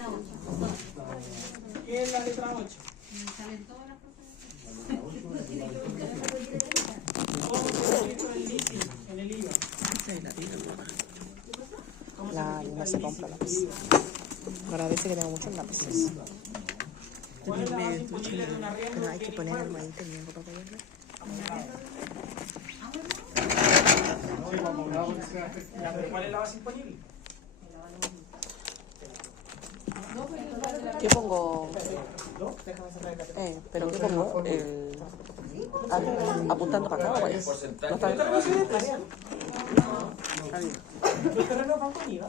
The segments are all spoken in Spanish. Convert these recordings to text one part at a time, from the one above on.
La 8. ¿Qué es la letra 8? Salen todas las cosas. ¿Cómo se refiere con el leasing en el IVA? ¿Cómo La registra no el se leasing compra en el lápiz. IVA? Ahora dice que tengo muchos lápices. ¿Cuál es la base imponible de un arriendo Pero de hay que bien poner el inmueble? maíz tenía para ponerlo. Ya, pero ¿cuál es la base imponible? ¿Qué pongo? ¿No? ¿Pero qué pongo? Apuntando para acá o para allá. Porcentaje No está de la base Los terrenos van con IVA.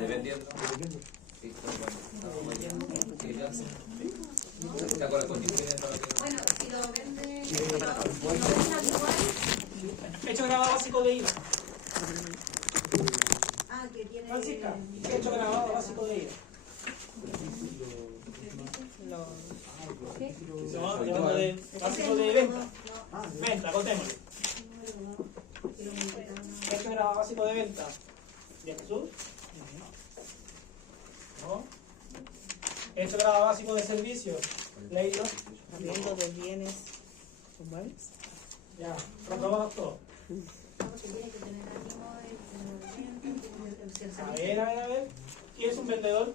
dependiendo. Sí, está con las condiciones para que Bueno, si lo vende, si lo vende habitual, Hecho grabado básico de IVA. que tiene. Francisca, hecho grabado básico de IVA. No, hablando de básico de venta. Venta, contémosle. Hecho grabado básico de venta. ¿De Jesús? ¿No? Hecho grabado básico de servicio. Leído. Arriendo de bienes inmuebles. Ya, comprobamos todo. Tiene que tener ánimo A ver. ¿Quién es un vendedor?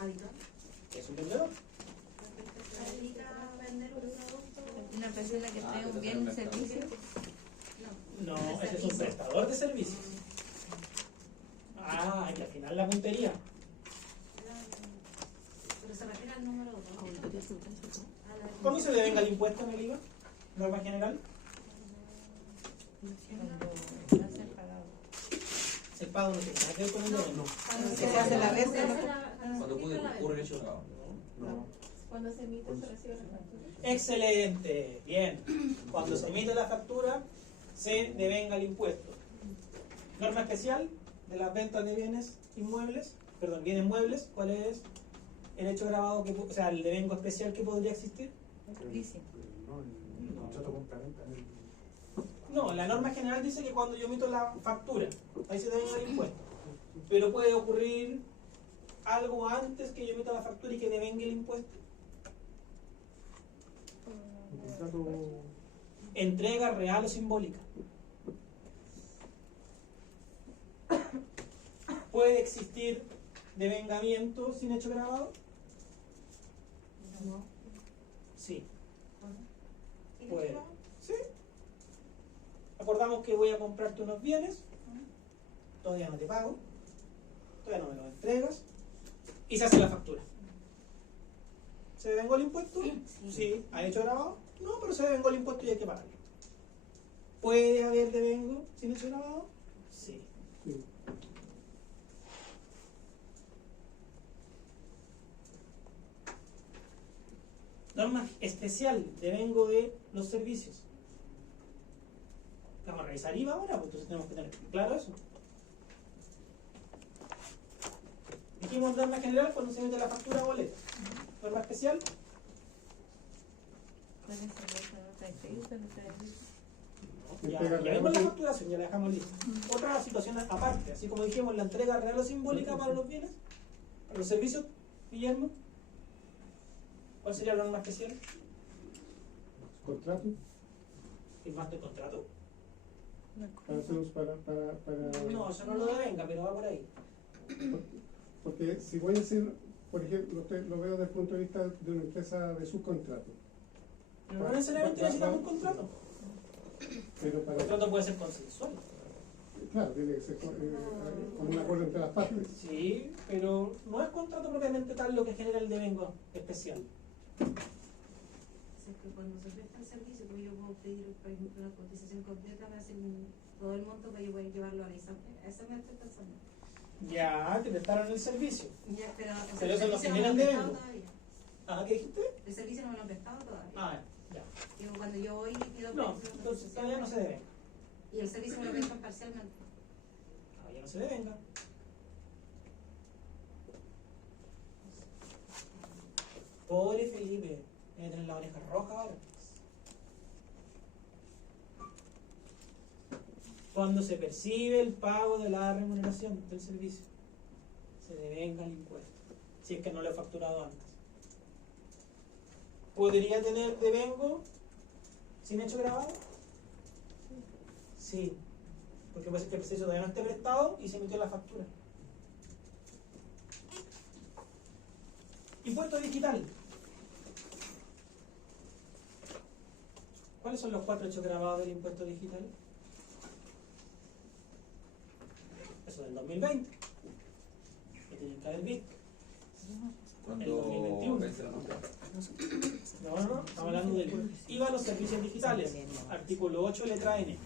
habitual. ¿Qué es un vendedor? Una persona que trae un bien, un servicio. No, ese es un prestador de servicios. Ah, y al final la puntería. Pero se refiere al número 2. ¿Cuándo se devenga el impuesto en el IVA? Norma general. El pago no tiene nada que ver con el devengo. Se hace la resta. cuando ocurre el hecho grabado. Cuando se emite se recibe la factura. Excelente, bien. Cuando se emite la factura, se devenga el impuesto. Norma especial de las ventas de bienes inmuebles, perdón, bienes muebles, ¿cuál es el hecho grabado, o sea, el devengo especial que podría existir? No, la norma general dice que cuando yo emito la factura, ahí se devenga el impuesto. Pero puede ocurrir algo antes que yo emita la factura y que devengue el impuesto. Entrega real o simbólica. ¿Puede existir devengamiento sin hecho grabado? No. Sí. Puede. Sí. Acordamos que voy a comprarte unos bienes, todavía no te pago, todavía no me los entregas, y se hace la factura. ¿Se devengó el impuesto? Sí. ¿Ha hecho grabado? No, pero se devengó el impuesto y hay que pagarlo. ¿Puede haber devengo sin hecho grabado? Sí. Norma especial, devengo de los servicios. Vamos a revisar IVA ahora, pues entonces tenemos que tener claro eso. Dijimos norma general cuando se mete la factura o boleta. Norma especial. Ya vemos la facturación, ya la dejamos lista. Otra situación aparte, así como dijimos, la entrega real o simbólica para los bienes, para los servicios, Guillermo. ¿Cuál sería la norma especial? Contrato. ¿Firmaste el contrato? Para... No, eso no lo devenga, pero va por ahí. Porque si voy a hacer, por ejemplo, lo veo desde el punto de vista de una empresa de subcontrato. Pero no necesariamente necesitamos un contrato. Pero El para... contrato puede ser consensual. Claro, tiene que ser con un acuerdo entre las partes. Sí, pero no es contrato propiamente tal lo que genera el devengo especial. Es que cuando se presta el servicio, pues yo puedo pedir, por ejemplo, una cotización completa para hacer todo el monto para yo poder llevarlo a la ISAPRE. A eso me estoy pensando. Ya, te prestaron el servicio. Ya, pero el Pero eso no servicio genera me lo han devengo. prestado todavía. Ah, ¿qué dijiste? El servicio no me lo han prestado todavía. Ah, ya. Digo, cuando yo voy y pido No, por ejemplo, una entonces cotización, todavía no se devenga. y el servicio me lo prestan parcialmente. Todavía no se devenga. Pobre Felipe, debe tener la oreja roja ahora. Cuando se percibe el pago de la remuneración del servicio, se se devenga el impuesto, si es que no lo he facturado antes. ¿Podría tener devengo sin hecho grabado? Sí, porque puede ser que el servicio todavía no esté prestado y se emitió la factura. Impuesto digital. ¿Cuáles son los 4 hechos grabados del impuesto digital? Eso del 2020. Lo tienen que haber visto. El 2021. vence la factura. No, estamos hablando del IVA a los servicios digitales. Artículo 8, letra N.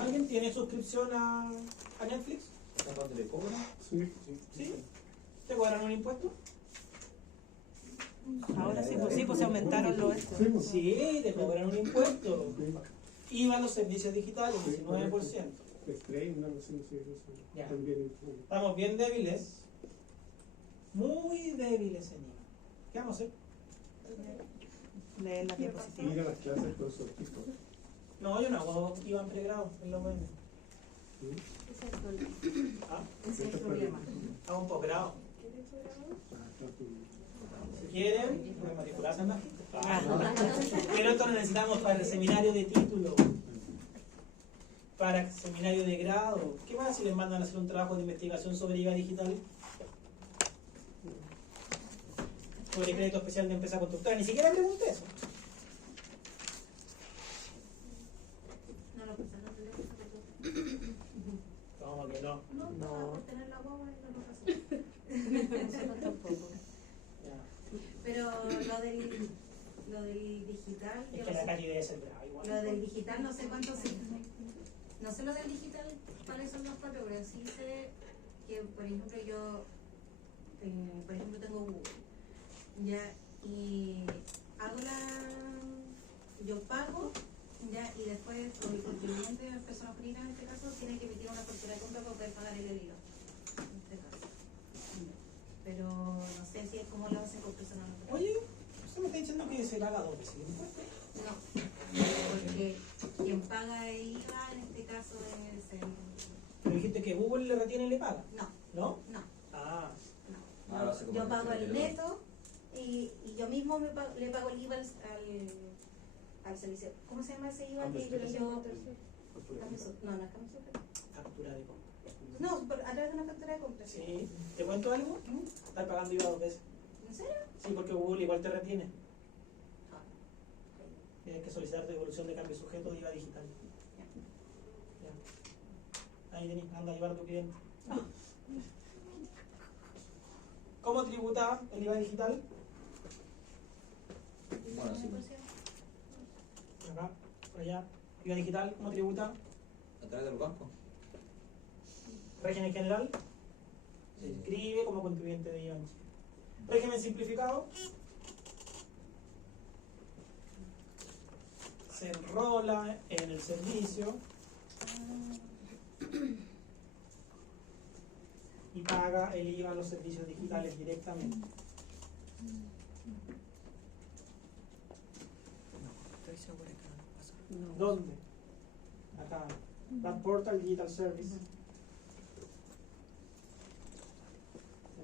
¿Alguien tiene suscripción a Netflix? ¿Hasta cuándo le cobran? Sí, ¿Sí? ¿Te cobran un impuesto? Ahora sí, pues se aumentaron los estos. sí, pues. Sí, te cobran un impuesto. Sí. IVA a los servicios digitales, 19%. Stream, no sé, no sé. Ya. También. Estamos bien débiles. Muy débiles en IVA. ¿Qué vamos a hacer? Leer la diapositiva. Ir a las clases con su equipo. No, yo no hago IVA en pregrado en la UM. ¿Sí? Ese es el problema. ¿Ah? Ese es el problema. Hago un posgrado. ¿Quieres programa? Si quieren, pueden matricularse en Magíster. Pero esto lo necesitamos para el seminario de título, para el seminario de grado. ¿Qué más si les mandan a hacer un trabajo de investigación sobre IVA digital? Sobre crédito especial de empresa constructora. Ni siquiera pregunté eso. No lo puse, no te ¿Cómo que no? No, No. por tener la guagua y no lo pasé. Nosotros tampoco. Ya. Pero lo del digital, Es yo que no la sé. Cari debe ser brava igual. Lo del digital no sé cuánto sé. No sé lo del digital, cuáles son los 4, pero sí sé que, por ejemplo, yo, por ejemplo, tengo Google, ya, y yo pago, ya, y después mi contribuyente, persona jurídica en este caso, tiene que emitir una factura de compra para poder pagar el IVA, en este caso. Pero no sé si es como lo hacen con personas naturales. Oye, usted me está diciendo que se paga 2 veces el impuesto. No, porque quien paga el IVA en este caso es el... Pero dijiste que Google le retiene y le paga. No, ¿No? no, Ah, no. Ah, lo hace como Yo el pago el tenedor. neto y yo mismo le pago el IVA al servicio. ¿Cómo se llama ese IVA que yo... No, no es cambio social. factura de compra. No, a través de una factura de compra. Sí. ¿Te cuento algo? Estás pagando IVA 2 veces. ¿En serio? Sí, porque Google igual te retiene. Ah, Tienes que solicitar devolución de cambio sujeto de IVA digital. Ya. Ahí tenés, anda a llevar a tu cliente. ¿Cómo tributa el IVA digital? Bueno, sí. Acá, por allá. IVA digital, ¿cómo tributa? A través del banco. Régimen general. Se inscribe como contribuyente de IVA en Chile. Régimen simplificado. Se enrola en el servicio y paga el IVA a los servicios digitales directamente. Estoy segura que no nos pasó. ¿Dónde? Acá. That Portal Digital Service.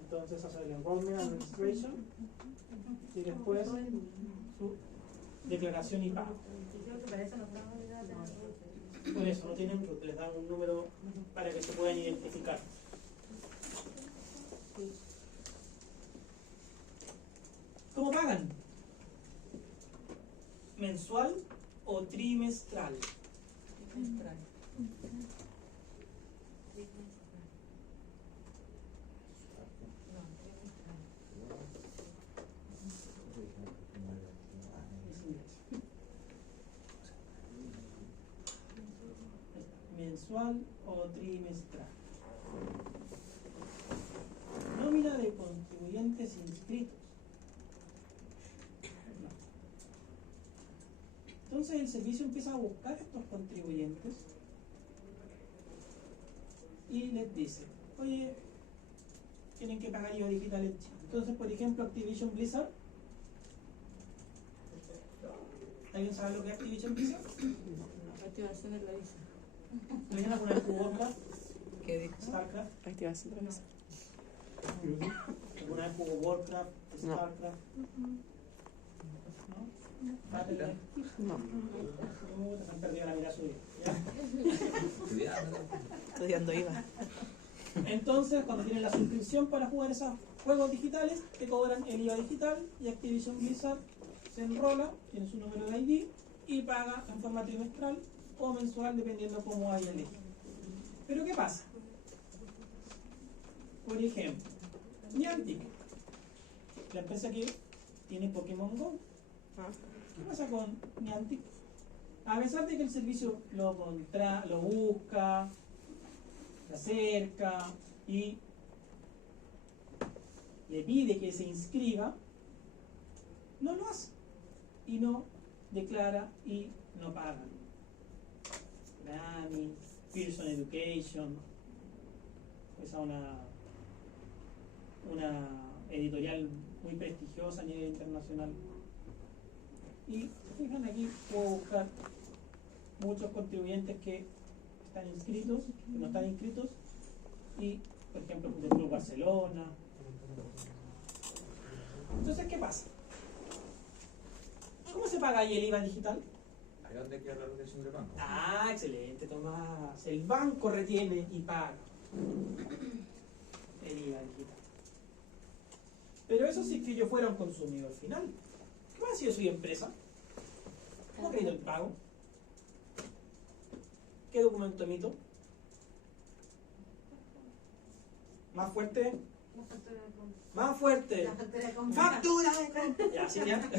Entonces hace el enrollment and registration y después su declaración y pago. y creo que para eso nos estamos obligados a tener... Por eso no tienen root, les dan un número para que se puedan identificar. ¿Cómo pagan? ¿Mensual o trimestral? ¿Mensual o trimestral? Nómina de contribuyentes inscritos. No. Entonces el servicio empieza a buscar a estos contribuyentes y les dice, oye, tienen que pagar IVA digital en Chile. Entonces, por ejemplo, Activision Blizzard ¿Alguien sabe lo que es Activision Blizzard? Activación de la visa. ¿Alguien alguna vez jugó Warcraft? ¿Qué dijo? ¿Starcraft? Activación de la mesa. ¿Alguna vez jugó Warcraft? No. ¿Starcraft? ¿No? Battle.net. No, Se han perdido la vida suya. ¿Ya? Estudiando. estudiando IVA. Entonces, cuando tienen la suscripción para jugar esos juegos digitales, te cobran el IVA digital y Activision Blizzard se enrola, tiene su número de ID y paga en forma trimestral o mensual, dependiendo cómo haya elegido. Pero ¿qué pasa? Por ejemplo, Niantic, la empresa que tiene Pokémon Go. ¿Qué pasa con Niantic? A pesar de que el servicio lo busca, se acerca y le pide que se inscriba, no lo hace y no declara y no paga. Grammy, Pearson Education, esa una editorial muy prestigiosa a nivel internacional. Y se fijan aquí, puedo buscar muchos contribuyentes que están inscritos, que no están inscritos, y por ejemplo del Club Barcelona. Entonces, ¿qué pasa? ¿Cómo se paga ahí el IVA digital? ¿A dónde queda la retención del banco? Ah, excelente, Tomás. El banco retiene y paga el IVA digital. Pero eso sí que yo fuera un consumidor final. ¿Qué pasa si yo soy empresa? ¿Cómo ha caído el pago? ¿Qué documento emito? ¿Más fuerte? La factura de compra. ¡Más fuerte! La factura de compra. ¡Factura de compra! Ya, sí, ya.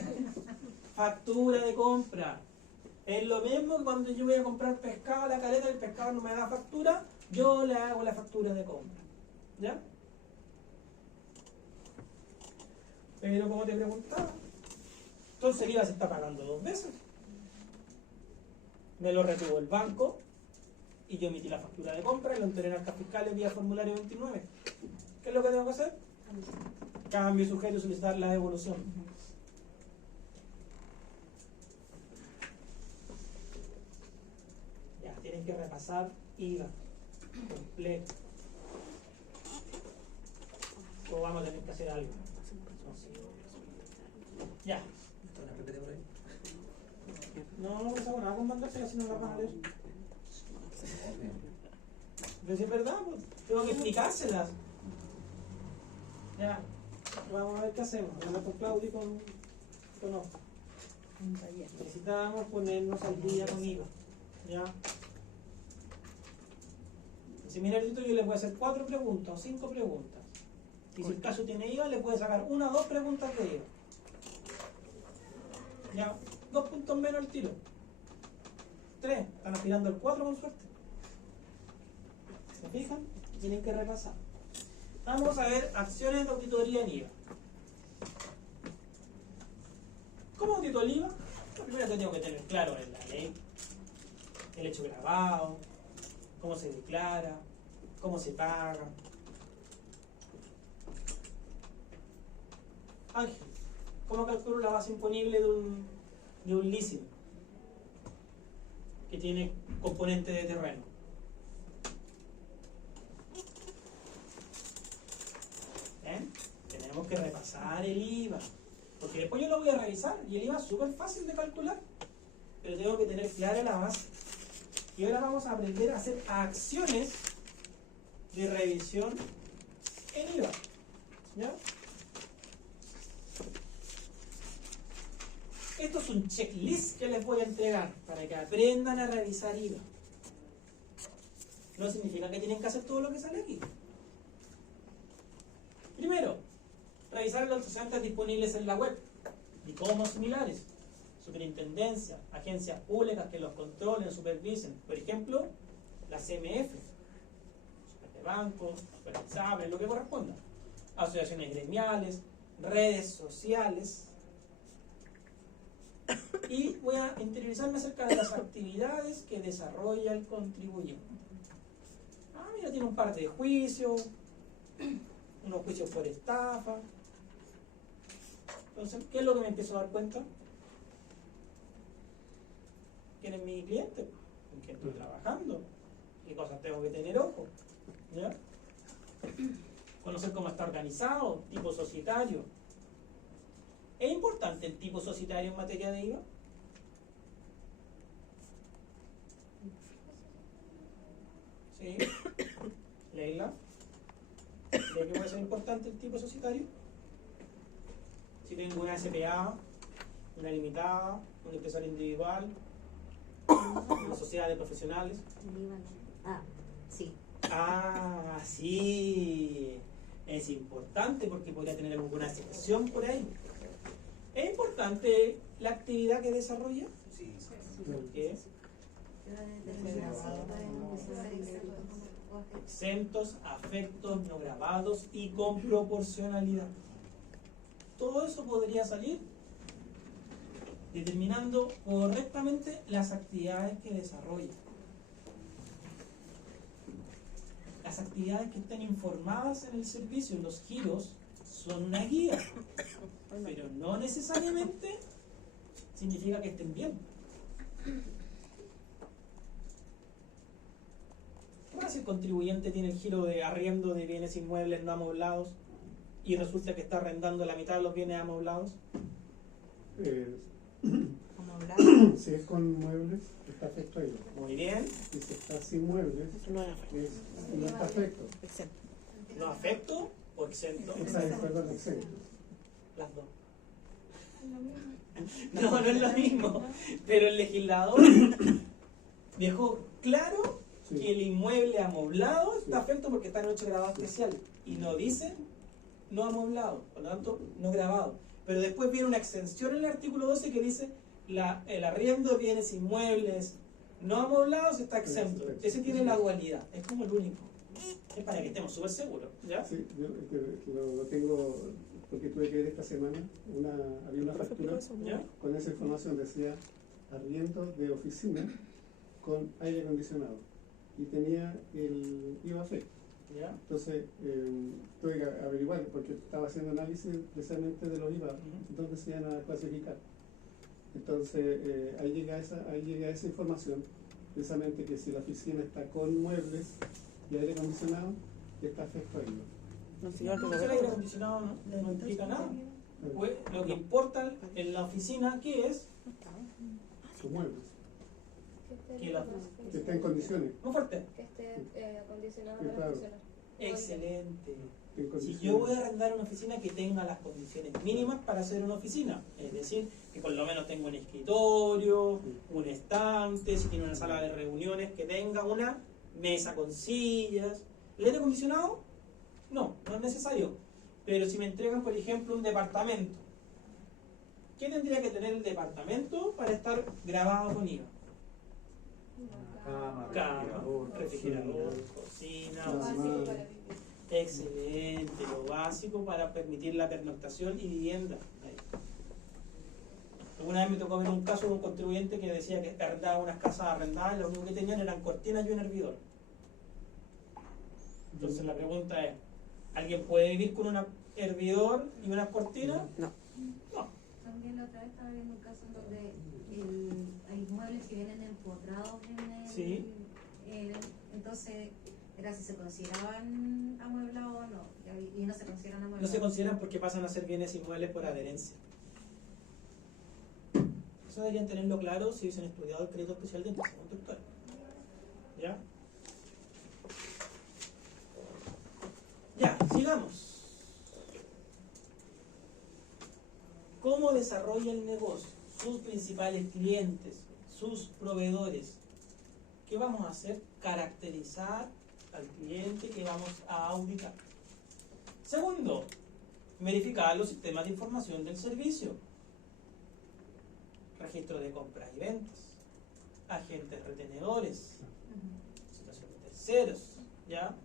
Factura de compra. Es lo mismo que cuando yo voy a comprar pescado a la caleta, el pescado no me da factura, yo le hago la factura de compra. ¿Ya? Pero como te preguntaba, entonces el IVA se está pagando 2 veces. Me lo retuvo el banco y yo emití la factura de compra y lo enteré en actas fiscales vía formulario 29. ¿Qué es lo que tengo que hacer? Cambio sujeto y solicitar la devolución. Ya, tienen que repasar IVA completo. O vamos a tener que hacer algo. Ya. ¿Están a repete por ahí? No, no pasa nada con mandársela si no la van a leer. Pero si es verdad, pues, tengo que explicárselas. Ya, vamos a ver qué hacemos. Vamos con Claudio y con Oscar. Necesitamos ponernos al día con IVA. Ya. Si mira el título, yo le voy a hacer 4 preguntas o 5 preguntas. Y si el caso tiene IVA, le puede sacar 1 o 2 preguntas de IVA. Ya, 2 puntos menos el tiro. 3, están aspirando al 4 con suerte. ¿Se fijan? Tienen que repasar. Vamos a ver acciones de auditoría en IVA. ¿Cómo audito el IVA? Lo primero que tengo que tener claro es la ley, el hecho grabado, cómo se declara, cómo se paga. Ángel, ¿cómo calculo la base imponible de un leasing que tiene componente de terreno? ¿Ven? Tenemos que repasar el IVA, porque después yo lo voy a revisar y el IVA es súper fácil de calcular, pero tengo que tener clara la base. Y ahora vamos a aprender a hacer acciones de revisión en IVA. ¿Ya? Esto es un checklist que les voy a entregar para que aprendan a revisar IVA. No significa que tienen que hacer todo lo que sale aquí. Primero, revisar los antecedentes disponibles en la web y como similares. Superintendencia, agencias públicas que los controlen, supervisen. Por ejemplo, la CMF, super de bancos, supervisables, lo que corresponda. Asociaciones gremiales, redes sociales. Y voy a interiorizarme acerca de las actividades que desarrolla el contribuyente. Ah, mira, tiene un par de juicios, unos juicios por estafa. Entonces, ¿qué es lo que me empiezo a dar cuenta? quién es mi cliente, con quién estoy trabajando, qué cosas tengo que tener ojo, ¿ya? Conocer cómo está organizado, tipo societario. ¿Es importante el tipo societario en materia de IVA? ¿Sí? ¿Leila? ¿Cree que puede ser importante el tipo societario? Si tengo una SPA, una limitada, un empresario individual, una sociedad de profesionales. Ah, sí. Ah, sí. Es importante porque podría tener alguna excepción por ahí. ¿Es importante la actividad que desarrolla? Sí. ¿Por qué? Exentos, afectos, no gravados y con proporcionalidad. Todo eso podría salir determinando correctamente las actividades que desarrolla. Las actividades que estén informadas en el servicio, los giros, son una guía, pero no necesariamente significa que estén bien. ¿Qué pasa si el contribuyente tiene el giro de arriendo de bienes inmuebles no amoblados y resulta que está arrendando la mitad de los bienes amoblados? Como hablar. Si es con muebles, está afecto a IVA. Muy bien. Y si está sin muebles, No es afecto. no está afecto. Exento. ¿No afecto o exento? Exacto, perdón, exento. Las dos. No es lo mismo. Pero el legislador dejó claro Sí. que el inmueble amoblado está Sí. afecto porque está en 8 grabado especial. Y no dice no amoblado, por lo tanto no grabado. Pero después viene una exención en el artículo 12 que dice el arriendo de bienes inmuebles no amoblados está exento. Ese tiene la dualidad, es como el único. Es para que estemos súper seguros, ¿ya? Sí, yo lo tengo porque tuve que ver esta semana, había una factura ¿Ya? con esa información, decía arriendo de oficina con aire acondicionado y tenía el IVA afecto. ¿Ya? Entonces tuve que averiguar porque estaba haciendo análisis precisamente de los IVA, dónde se iban a clasificar. Entonces ahí llega esa información, precisamente que si la oficina está con muebles y aire acondicionado, está afecto a IVA. No sé, yo El aire acondicionado no implica nada. Pues, lo que importa en la oficina, ¿qué es? Sus muebles, Que la- que estén en condiciones. Muy fuerte. Que esté acondicionado Sí, para claro. funcionar. Excelente. En Si condiciones. yo voy a arrendar una oficina que tenga las condiciones mínimas para ser una oficina, es decir, que por lo menos tenga un escritorio, un estante, si tiene una sala de reuniones, que tenga una mesa con sillas. ¿El aire acondicionado? No es necesario. Pero si me entregan, por ejemplo, un departamento, ¿qué tendría que tener el departamento para estar grabado con IVA? Cama, refrigerador, cocina, Lo Básico básico para vivir. excelente, lo básico para permitir la pernoctación y vivienda. Ahí. Alguna vez me tocó ver un caso de un contribuyente que decía que arrendaba unas casas arrendadas y lo único que tenían eran cortinas y un hervidor. Entonces la pregunta es, ¿alguien puede vivir con un hervidor y unas cortinas? No. No. También la otra vez estaba viendo un caso en donde hay muebles que vienen empotrados en el, Sí. entonces era si se consideraban amueblados o no, y no se consideran No amueblados. se consideran porque pasan a ser bienes inmuebles por adherencia. Eso deberían tenerlo claro si hubiesen estudiado el crédito especial de empresa constructora. ¿Ya? Ya, sigamos. ¿Cómo desarrolla el negocio? Sus principales clientes, sus proveedores. ¿Qué vamos a hacer? Caracterizar al cliente que vamos a auditar. Segundo, verificar los sistemas de información del servicio. Registro de compras y ventas, agentes retenedores, situación de terceros, ¿ya?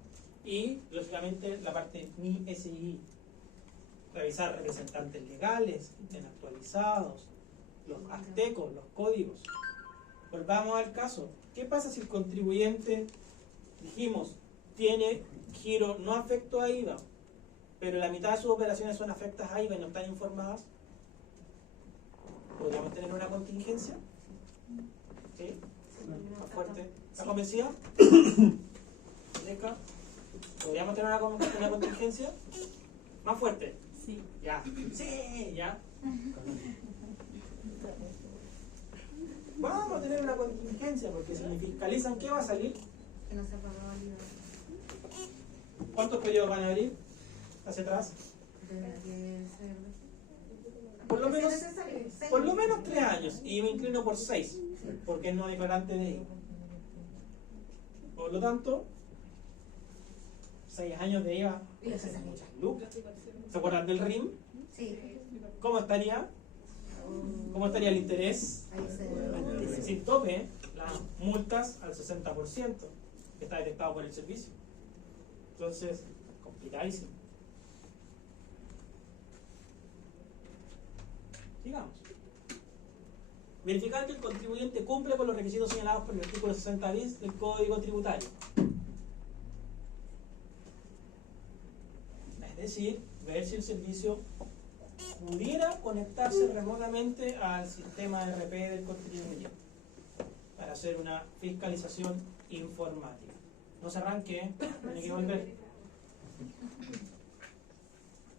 Y, lógicamente, la parte MI-SI. Revisar representantes legales, que estén actualizados, los aztecos, los códigos. Volvamos al caso. ¿Qué pasa si el contribuyente, dijimos, tiene giro no afecto a IVA, pero la mitad de sus operaciones son afectas a IVA y no están informadas? ¿Podríamos tener una contingencia? ¿Sí? ¿Está convencida? ¿Leca? ¿Podríamos tener una contingencia? Más fuerte. Sí. Ya. Sí, ya. Vamos a tener una contingencia porque si me fiscalizan, ¿qué va a salir? Que no se ha pagado el IVA. ¿Cuántos periodos van a abrir hacia atrás? Debería ser. Por lo Es menos, necesario. por lo menos 3 años. Y me inclino por 6, porque es no declarante de IVA. Por lo tanto, 6 años de IVA, esas son muchas lucas. ¿Se acuerdan del RIM? Sí. ¿Cómo estaría? ¿Cómo estaría el interés? Ahí se. Sin tope, las multas al 60%, que está detectado por el servicio. Entonces, complicadísimo. Sigamos. Verificar que el contribuyente cumple con los requisitos señalados por el artículo 60 bis del Código Tributario. Es decir, ver si el servicio pudiera conectarse remotamente al sistema RP del contribuyente para hacer una fiscalización informática. No se arranque, tiene que volver.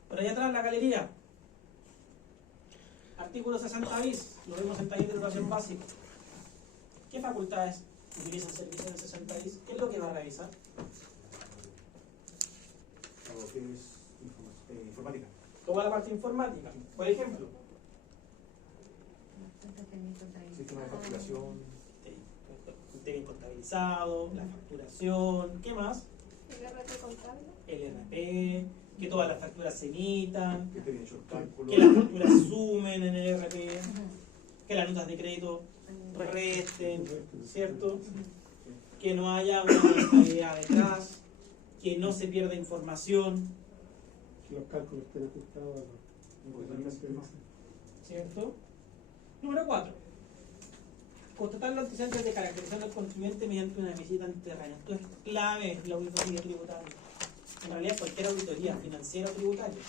Por allá atrás la galería. Artículo 60 bis, lo vimos en taller de educación básica. ¿Qué facultades utilizan servicios en 60 bis? ¿Qué es lo que va a revisar? Lo que es informática. Toda la parte informática. Por ejemplo, Sistema de facturación. el bien contabilizado, la facturación, ¿qué más? ¿El RP contable? El RP, que todas las facturas se emitan, Que te había hecho el cálculo. que las facturas sumen en el RP, que las notas de crédito resten, ¿cierto? Que no haya una contabilidad detrás, que no se pierda información, Que los cálculos estén ajustados a los ¿cierto? Número 4. Constatar los antecedentes de caracterización del contribuyente mediante una visita en terreno. Esto es clave en la auditoría tributaria. En realidad, cualquier auditoría financiera o tributaria.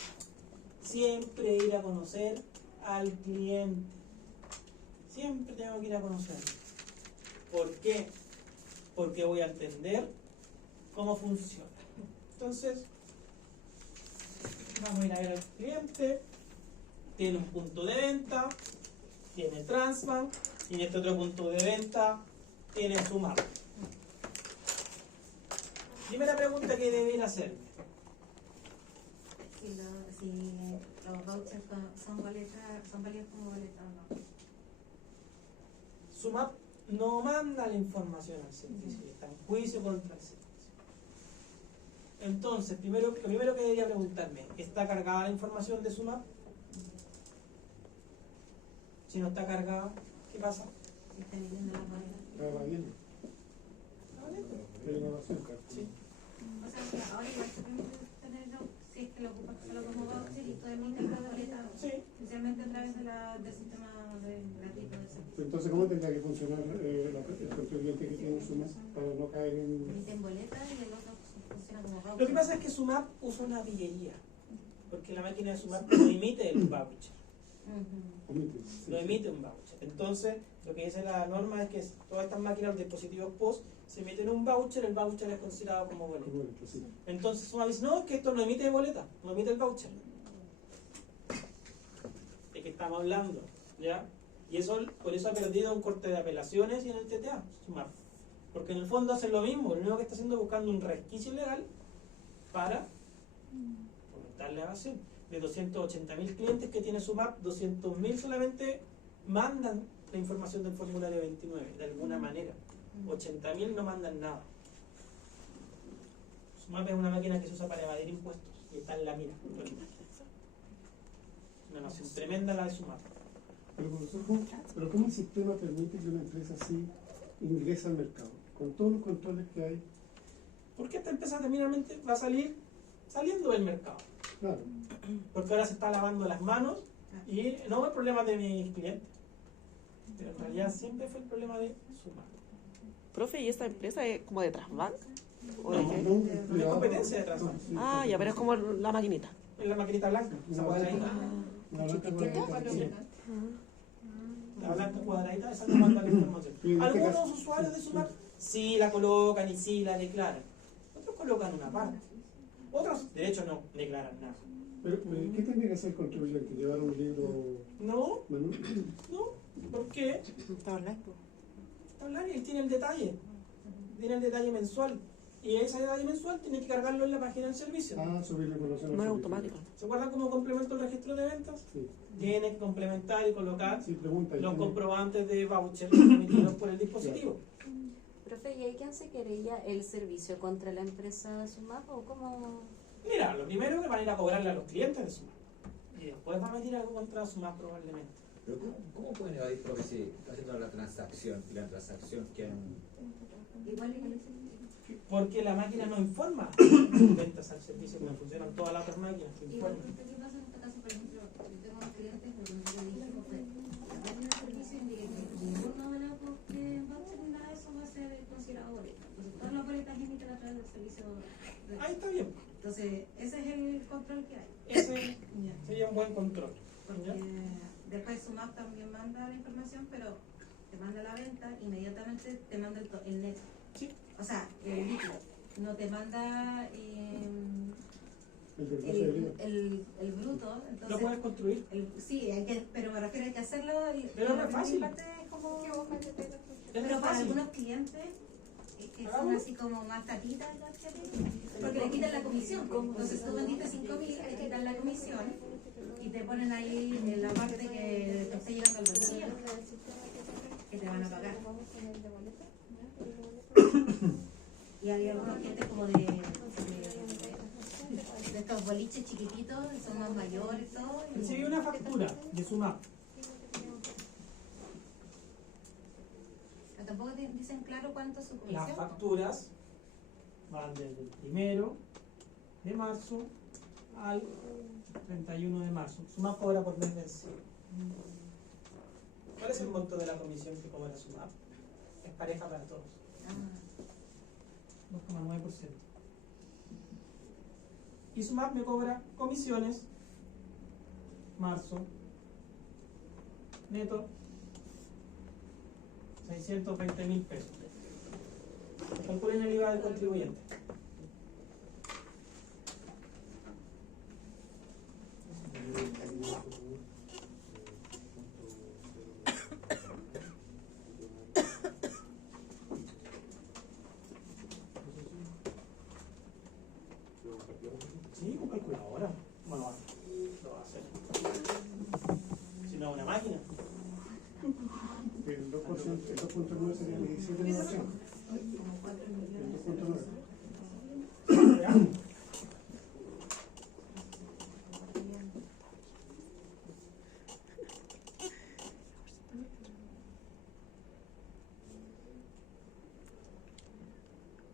Siempre ir a conocer al cliente. Siempre tengo que ir a conocer. ¿Por qué? Porque voy a entender cómo funciona. Entonces, vamos a ir a ver al cliente. Tiene un punto de venta, tiene Transbank, y en este otro punto de venta tiene Sumap. Primera pregunta que debiera hacerme. Si los vouchers son válidos como boletas o no. Sumap no manda la información al servicio, está en juicio contra el servicio. Entonces, lo primero que debería preguntarme, ¿está cargada la información de Sumap? Si no está cargada, ¿qué pasa? Está emitiendo las boletas. Estaba bien. Hay innovación. Sí. O sea, que ahora igual se permite tenerlo, si es que lo ocupas solo como voucher y tú emites la boleta, Sí. especialmente a través del sistema gratuito de servicio. Entonces, ¿cómo tendrá que funcionar el contribuyente que tiene Sumap para no caer en... Emiten boletas y el otro funciona como voucher. Lo que pasa es que Sumap usa una pillería, porque la máquina de Sumap no emite el voucher. Ujú. omite? No emite un voucher. Entonces, lo que dice la norma es que todas estas máquinas, los dispositivos POS, se emiten un voucher, el voucher es considerado como boleta. Bueno, pues sí. Entonces uno dice, no, es que esto no emite boleta, no emite el voucher. ¿De qué estamos hablando? ¿Ya? Y eso, por eso ha perdido un corte de apelaciones y en el TTA, Sumap. Porque en el fondo hace lo mismo, lo único que está haciendo es buscando un resquicio legal para fomentar la evasión. De 280.000 clientes que tiene Sumap, 200.000 solamente mandan la información del formulario 29, de alguna manera. 80.000 no mandan nada. Sumap es una máquina que se usa para evadir impuestos y está en la mira. Una nación tremenda la de Sumap. Pero, profesor, ¿cómo el sistema permite que una empresa así ingrese al mercado? Con todos los controles que hay. Porque esta empresa terminalmente va a salir saliendo del mercado. Claro. Porque ahora se está lavando las manos y no es problema de mis clientes. Pero en realidad siempre fue el problema de Sumap. Profe, ¿y esta empresa es como de Transbank? ¿O No, de qué? no hay competencia de Transbank. Ah, ya, pero es como la maquinita. Es la maquinita blanca, esa cuadradita. Una blanca cuadradita. Sí. La blanca cuadradita, esa no manda la información. Y en este Algunos caso- usuarios de Sumap sí la colocan y sí la declaran. Otros colocan una parte. Otros, de hecho, no declaran nada. Pero, ¿qué tendría que hacer el contribuyente? ¿Llevar un libro No, manual? no, ¿por qué? Está online, pues. Hablar y él tiene el detalle. Tiene el detalle mensual. Y ese detalle mensual tiene que cargarlo en la página del servicio. Ah, subir la información. No es al automático. ¿Se acuerdan cómo complemento el registro de ventas? servicio. Tiene que complementar y colocar Sí, pregunta. los ¿y comprobantes de voucher emitidos por el dispositivo. Profe, ¿y hay quién se querella el servicio contra la empresa Sumap o cómo? Mira, lo primero que van a ir a cobrarle a los clientes de Sumap. Y después va a meter algo contra Sumap probablemente. Pero ¿cómo pueden evadir? Porque si está haciendo la transacción y la transacción queda en... Igual Porque la máquina no informa ventas al servicio como funcionan todas las otras máquinas. Que igual informan. ¿qué pasa en este caso? Por ejemplo, yo tengo unos clientes, lo que nosotros dijimos fue, la página de servicio indica que ninguno de los vouchers ni nada de eso va a ser considerado boleta. Entonces todas las boletas emiten a través del servicio de... Ahí está bien. Entonces, ese es el control que hay. Ese sería un buen control. Porque ¿Ya? después Sumap también manda la información, pero te manda la venta, inmediatamente te manda el neto. Sí. O sea, el líquido. No te manda El del caso del libro. el bruto. Lo Entonces, puedes construir. sí, hay que, pero me refiero hay que hacerlo. Pero no es fácil. Parte es como, Es pero muy para fácil. algunos clientes que son Hagámoslo. así como más tatitas, porque le quitan la comisión. Entonces tú vendiste 5.000, te quitan la comisión y te ponen ahí en la parte que te está llegando al bolsillo, que te van a pagar. Y hay algunos clientes como de estos boliches chiquititos, son más mayores, todo. y- Recibí una factura de Sumap. Pero tampoco te dicen claro cuánto es su comisión. Las facturas van desde el 1 de marzo al 31 de marzo. Sumap cobra por mes vencido. ¿Cuál es el monto de la comisión que cobra Sumap? Es pareja para todos. Ah, 2,9%. Y Sumap me cobra comisiones, marzo, neto, 620.000 pesos. Calculen el IVA del contribuyente. Sí, con calculadora. Bueno, lo va a hacer. Si no es una máquina. El 2%, el 2.9 sería el 17%. como 4 El millones. 2.9. ¿Ya?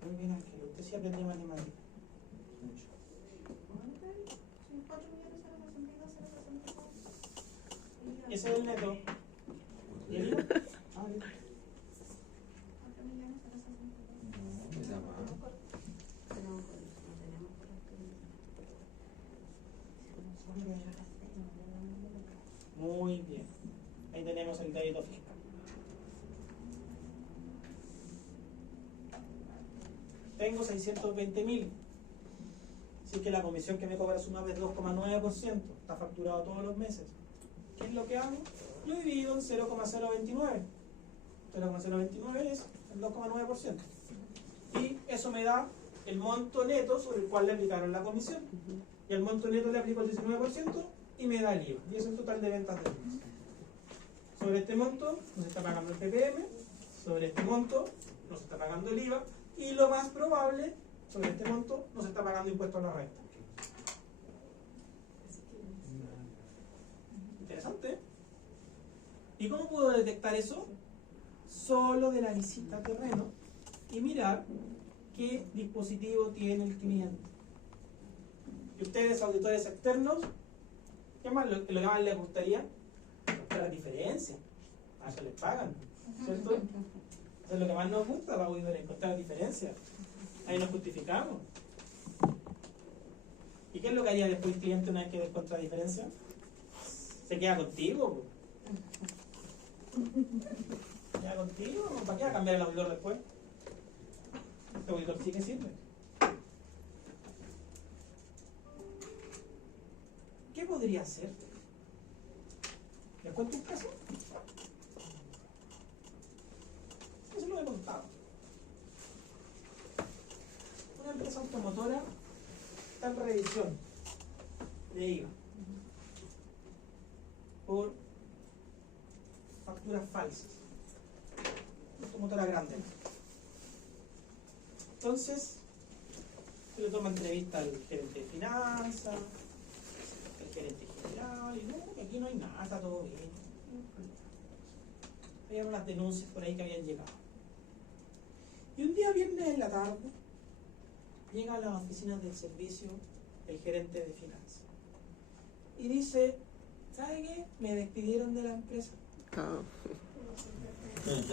Muy bien, Ángel. Usted sí aprendió matemáticas. Mucho. Son 4.062.062. Ese es el neto. ¿Y el IVA? Ah, bien. 4.062.062. No, me llama. Pero no tenemos por aquí. Muy bien. Ahí tenemos el débito fiscal. Tengo 620.000. Así que la comisión que me cobra Sumap es 2,9%. Está facturado todos los meses. ¿Qué es lo que hago? Lo divido en 0,029. 0,029 es el 2,9%. Y eso me da el monto neto sobre el cual le aplicaron la comisión. Y al monto neto le aplico el 19% y me da el IVA. Y eso es el total de ventas del mes. Sobre este monto nos está pagando el PPM, sobre este monto nos está pagando el IVA y lo más probable, sobre este monto nos está pagando impuestos a la renta. Interesante, ¿eh? ¿Y cómo puedo detectar eso? Solo de la visita a terreno y mirar qué dispositivo tiene el cliente. Y ustedes, auditores externos, ¿qué más lo que más les gustaría? Buscar la diferencia. A eso les pagan, ¿cierto? Eso es lo que más nos gusta, los auditores, encontrar la diferencia. Ahí nos justificamos. ¿Y qué es lo que haría después el cliente una vez que encuentra la diferencia? Se queda contigo. ¿Se queda contigo? ¿Para qué va a cambiar el auditor después? este auditor sí que sirve. ¿Qué podría hacer? ¿Les cuento un caso? Eso lo he contado. Una empresa automotora está en revisión de IVA por facturas falsas. Una automotora grande. Entonces, se le toma entrevista al gerente de finanzas, al gerente general, y no, que aquí no hay nada, está todo bien. Había unas denuncias por ahí que habían llegado. Y un día viernes en la tarde, llega a las oficinas del servicio el gerente de finanzas y dice, ¿sabe qué? Me despidieron de la empresa. Ah.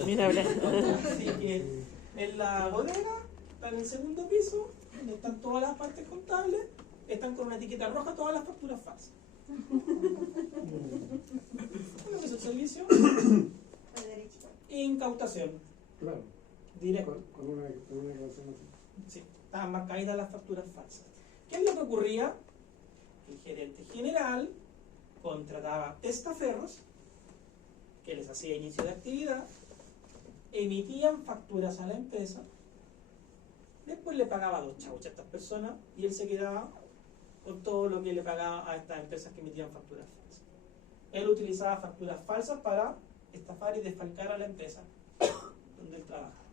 Mira, habla. Así que en la bodega, está en el segundo piso, donde están todas las partes contables, están con una etiqueta roja todas las facturas falsas. Lo que es el servicio, incautación Claro, directa. con una declaración así. Sí, estaban marcadas las facturas falsas. ¿Qué es lo que ocurría? El gerente general contrataba testaferros que les hacía inicio de actividad, emitían facturas a la empresa, después le pagaba 2 chavos a estas personas y él se quedaba con todo lo que le pagaba a estas empresas que emitían facturas falsas. Él utilizaba facturas falsas para estafar y desfalcar a la empresa donde él trabajaba.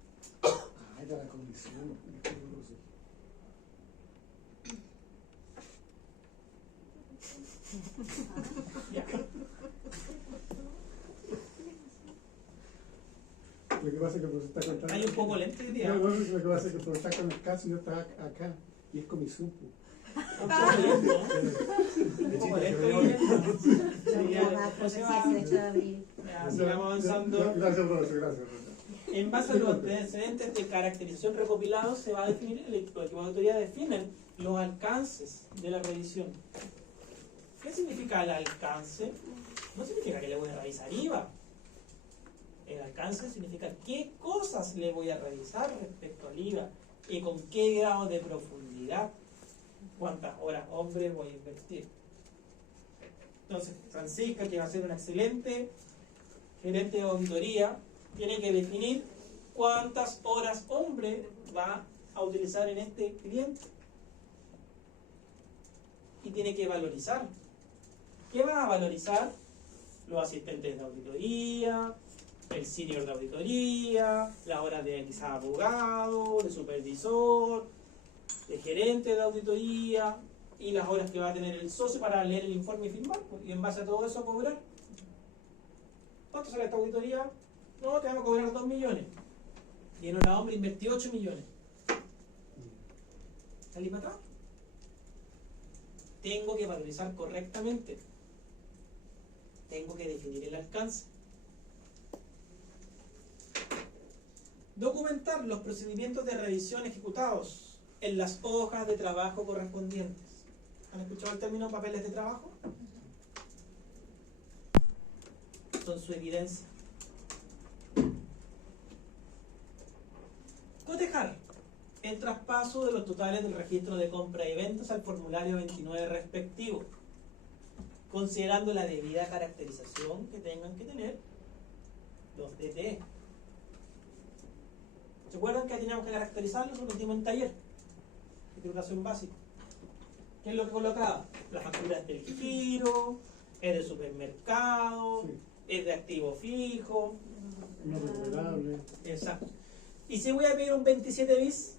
Ah, era la comisión. Ya. Lo que pasa es que el profesor está contando. Hay un poco lento hoy día. No, lo que pasa es que el profesor está con el caso y yo estaba acá. Y es comisión. Pues. Un poco lento, ¿no? Un poco lento hoy día. Sí, ya, después se va. Ya, sigamos avanzando. Gracias, profesor. Gracias, profesor. En base a los antecedentes de caracterización recopilados, se va a definir, el equipo de auditoría define los alcances de la revisión. ¿Qué significa el alcance? No significa que le voy a revisar IVA. El alcance significa qué cosas le voy a revisar respecto al IVA y con qué grado de profundidad, cuántas horas hombre voy a invertir. Entonces, Francisca, que va a ser una excelente gerente de auditoría, tiene que definir cuántas horas hombre va a utilizar en este cliente. Y tiene que valorizar. ¿Qué va a valorizar? Los asistentes de auditoría, el senior de auditoría, la hora de quizá abogado, de supervisor, de gerente de auditoría y las horas que va a tener el socio para leer el informe y firmar, y en base a todo eso cobrar. ¿Cuánto sale esta auditoría? No, te vamos a cobrar 2 millones. Y en hora hombre invertí 8 millones. ¿Salí para atrás? Tengo que valorizar correctamente. Tengo que definir el alcance. Documentar los procedimientos de revisión ejecutados en las hojas de trabajo correspondientes. ¿Han escuchado el término papeles de trabajo? Son su evidencia. Cotejar el traspaso de los totales del registro de compra y ventas al formulario 29 respectivo, considerando la debida caracterización que tengan que tener los DTE. ¿Se acuerdan que teníamos que caracterizarlos? Lo metimos en taller de tributación básica. ¿Qué es lo que colocaba? La factura es del giro, es de supermercado, Sí. es de activo fijo. No recuperable. Exacto. Y si voy a pedir un 27 bis,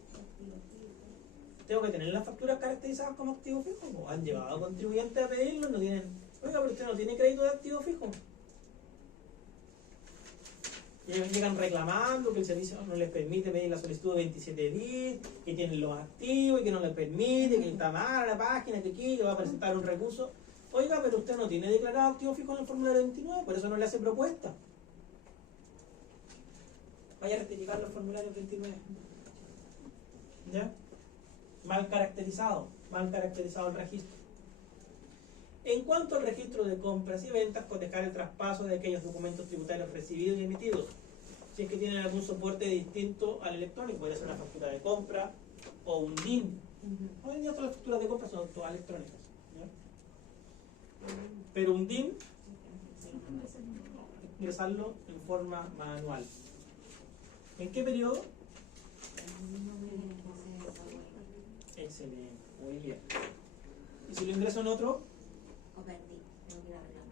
tengo que tener las facturas caracterizadas como activo fijo. ¿No? Han llevado contribuyentes a pedirlo, no tienen. Oiga, pero usted no tiene crédito de activo fijo. Llegan reclamando que el servicio no les permite pedir la solicitud de 27 bis, que tienen los activos y que no les permite, que está mal la página, que aquí, que va a presentar un recurso. Oiga, pero usted no tiene declarado activo fijo en el formulario 29, por eso no le hace propuesta. Vaya a rectificar los formularios 29. ¿Ya? Mal caracterizado el registro. En cuanto al registro de compras y ventas, cotejar el traspaso de aquellos documentos tributarios recibidos y emitidos. si es que tienen algún soporte distinto al electrónico, puede ser una factura de compra o un DIN. Hoy en día todas las facturas de compra son todas electrónicas, ¿ya? Pero un DIN hay que ingresarlo en forma manual. ¿En qué periodo? Excelente, muy bien. ¿Y si lo ingreso en otro? O perdí, tengo que ir a arreglarlo.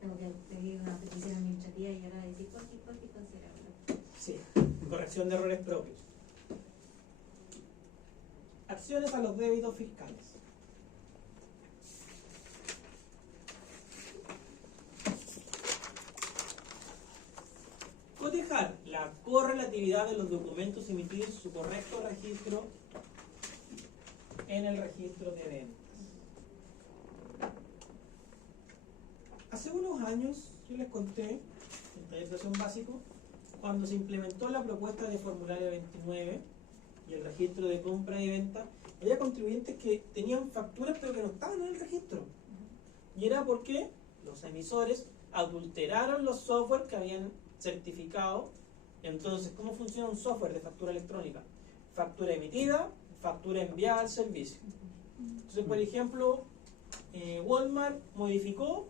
Tengo que pedir una petición administrativa y ahora decir cualquier considerable. Sí, corrección de errores propios. Acciones a los débitos fiscales. Cotejar la correlatividad de los documentos emitidos y su correcto registro en el registro de ventas. Hace unos años yo les conté, en taller de acción básico, cuando se implementó la propuesta de formulario 29 y el registro de compra y venta, había contribuyentes que tenían facturas pero que no estaban en el registro. Y era porque los emisores adulteraron los software que habían certificado. Entonces, ¿cómo funciona un software de factura electrónica? Factura emitida, factura enviada al servicio. Entonces, por ejemplo, Walmart modificó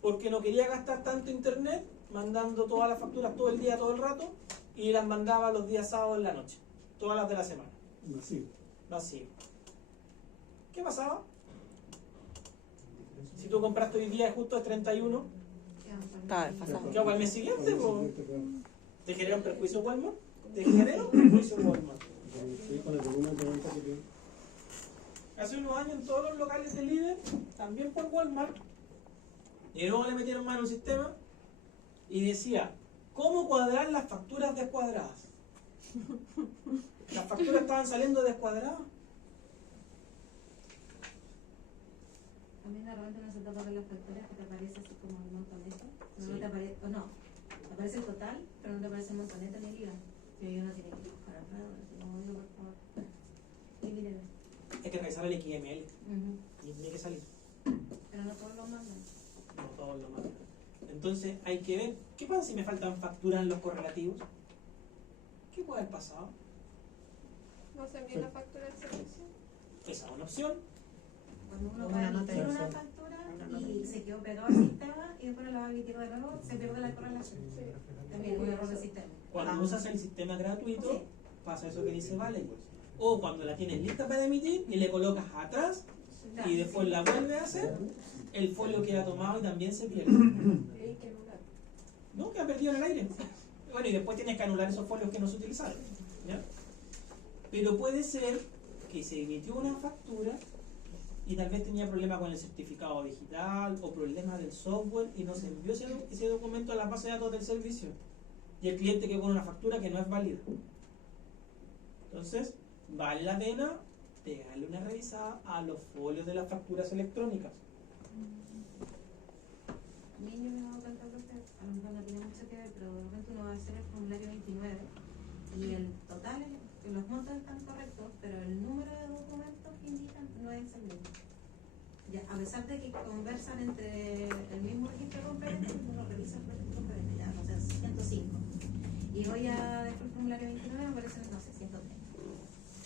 porque no quería gastar tanto internet, mandando todas las facturas todo el día, todo el rato, y las mandaba los días sábados en la noche, todas las de la semana. Masivo. Vacío. ¿Qué pasaba? Si tú compraste hoy día justo el 31, Estaba desfasado. ¿qué hago al mes siguiente? ¿Te genera un perjuicio Walmart? ¿Te genera un perjuicio Walmart? Sí, con el volumen de venta que tiene. Hace unos años en todos los locales de líder, también por Walmart, y luego le metieron mano al sistema y decía, ¿cómo cuadrar las facturas descuadradas? Las facturas estaban saliendo descuadradas. También de repente no se toca ver las facturas que te aparece así como el monto neto. No, Sí. te aparece, o no, te aparece el total, pero no te aparece el monto neto ni el IVA. Y ahí uno tiene que buscar alrededor, así como digo, por favor. Y miren. Hay que revisar el XML y tiene que salir. Pero no todos lo mandan. No todos lo mandan. Entonces hay que ver, ¿qué pasa si me faltan facturas en los correlativos? ¿Qué puede haber pasado? ¿No se envía la factura del servicio? Esa es una opción. Cuando uno Una va a nota emitir de una razón. factura Una nota y de se quedó pegado al sistema y después la va a emitir de nuevo, se pierde la correlación. También es un error del sistema. Cuando usas el sistema gratuito, Sí. pasa eso que dice Vale. O cuando la tienes lista para emitir y le colocas atrás y después la vuelves a hacer, el folio queda tomado y también se pierde. Hay que anular. ¿No? Queda perdido en el aire. Bueno, y después tienes que anular esos folios que no se utilizaron. ¿Ya? Pero puede ser que se emitió una factura y tal vez tenía problema con el certificado digital o problema del software y no se envió ese documento a la base de datos del servicio. Y el cliente quedó con una factura que no es válida. Entonces, vale la pena pegarle una revisada a los folios de las facturas electrónicas. A mí yo me he dado cuenta que a lo mejor no tiene mucho que ver, pero de repente uno va a hacer el formulario 29 y el total, los montos están correctos, pero el número de documentos que indican no es el mismo. Ya, a pesar de que conversan entre el mismo registro competente, uno revisa el registro competente, ya, no sé, 105. Y voy a después el formulario 29 me aparecen, no sé, 130.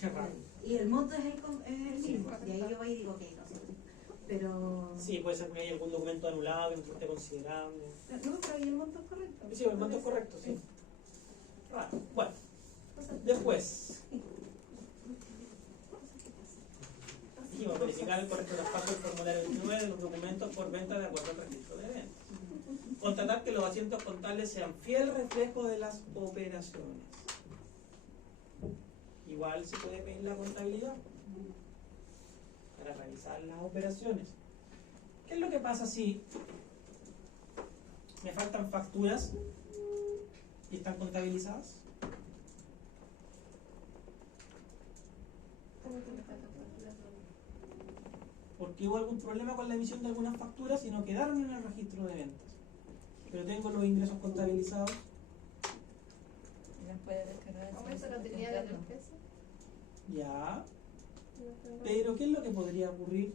Qué raro. Y el monto es el mismo. Y ahí yo voy y digo, ok, no sé. Pero. Sí, puede ser que haya algún documento anulado, que no esté considerable. No, pero ahí el monto es correcto. Sí, el monto es correcto, sí. Raro. Bueno, después. Dijimos verificar el correcto traspaso del formulario 29 de los documentos por venta de acuerdo al registro de ventas. Constatar que los asientos contables sean fiel reflejo de las operaciones. Igual se puede pedir la contabilidad para realizar las operaciones. ¿Qué es lo que pasa si me faltan facturas y están contabilizadas? ¿Cómo que me falta factura? Porque hubo algún problema con la emisión de algunas facturas y no quedaron en el registro de ventas. Pero tengo los ingresos contabilizados. Y las puede descargar. ¿Cómo eso lo tenía de la empresa? Ya. No tengo. Pero ¿qué es lo que podría ocurrir?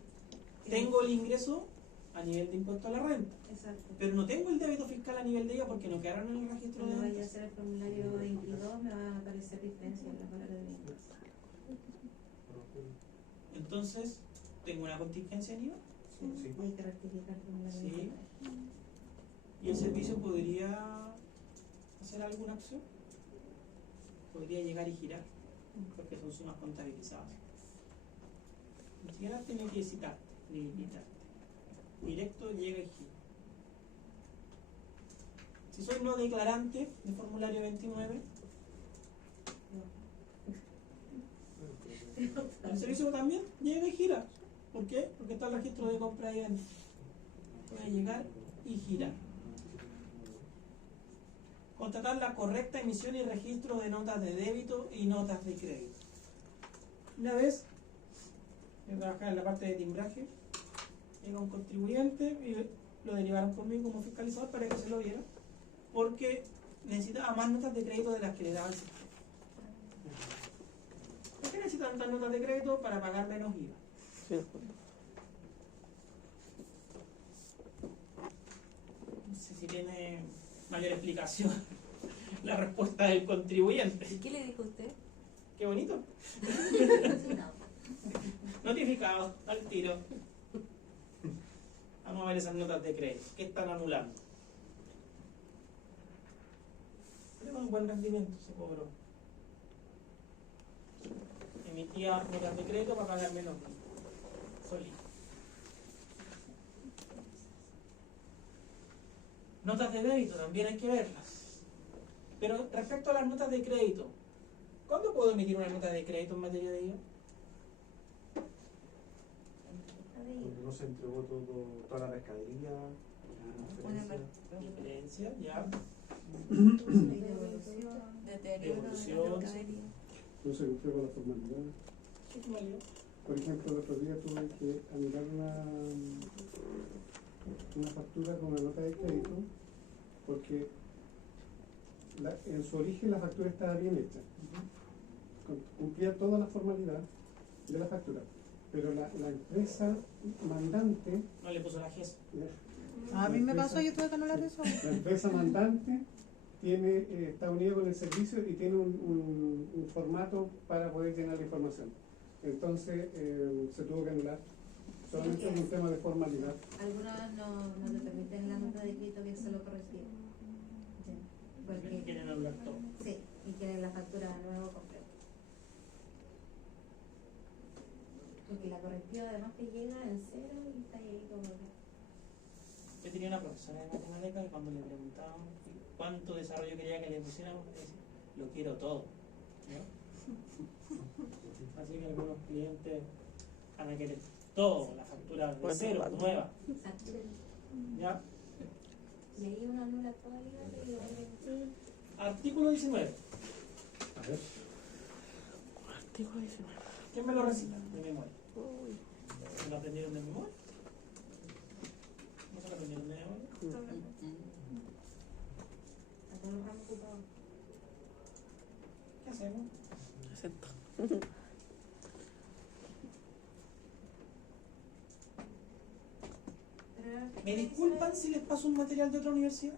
Tengo el ingreso, a nivel de impuesto a la renta. Exacto. Pero no tengo el débito fiscal a nivel de ella porque no quedaron en el registro de Cuando vaya a ventas. hacer el formulario 22 me va a aparecer diferencia en las horas de ventas. Entonces, ¿tengo una contingencia en IVA? Sí. Hay que rectificar el formulario Sí. 29. ¿Y el servicio podría hacer alguna acción? Podría llegar y girar, porque son sumas contabilizadas. Ni siquiera tiene que citarte, ni invitarte. Directo llega y gira. Si soy no declarante de formulario 29, el servicio también llega y gira. ¿Por qué? Porque está el registro de compra y venta. Puede llegar y girar. Constatar la correcta emisión y registro de notas de débito y notas de crédito. Una vez, yo trabajaba en la parte de timbraje, llega un contribuyente y lo derivaron conmigo como fiscalizador para que se lo viera, porque necesitaba más notas de crédito de las que le daba el sistema. ¿Por qué necesitan tantas notas de crédito? Para pagar menos IVA. Sí. No sé si tiene mayor explicación la respuesta del contribuyente. ¿Y qué le dijo usted? Qué bonito. Notificado al tiro. Vamos a ver esas notas de crédito. ¿Qué están anulando? Tenemos un buen rendimiento, se cobró. Emitía notas de crédito para pagar menos solito. Notas de débito también hay que verlas. Pero respecto a las notas de crédito, ¿cuándo puedo emitir una nota de crédito en materia de IVA? Cuando no se entregó toda la mercadería, Diferencia, ya. Devolución. No se cumplió con la formalidad. ¿Qué formalidad? Por ejemplo, el otro día tuve que anular una factura con una nota de crédito porque en su origen la factura estaba bien hecha. Cumplía toda la formalidad de la factura. Pero la empresa mandante, No le puso la GES. A mí me pasó, yo tuve que anular eso. la empresa mandante está unida con el servicio y tiene un formato para poder llenar la información. Entonces se tuvo que anular. Solamente es un tema de formalidad. Algunas no te permiten la nota de crédito que se lo corresponde. Porque Quieren anular todo. sí, y quieren la factura de nuevo completa. Porque la correctiva además te llega en cero y está ahí como que. Yo tenía una profesora de matemáticas y cuando le preguntaban cuánto desarrollo quería que le pusiéramos, le decía, lo quiero todo. ¿No? Así que algunos clientes van a querer todo, la factura de Bueno, cero, vale. nueva. Exacto. ¿Ya? Y ahí uno anula toda la IVA y Artículo 19. a ver, Artículo 19. ¿Quién me lo recita de memoria? Uy. ¿Se lo aprendieron de memoria? ¿No se lo aprendieron de memoria? a todos los ramos ocupados. ¿Qué hacemos? 60. Pero ¿Me disculpan si les paso un material de otra universidad?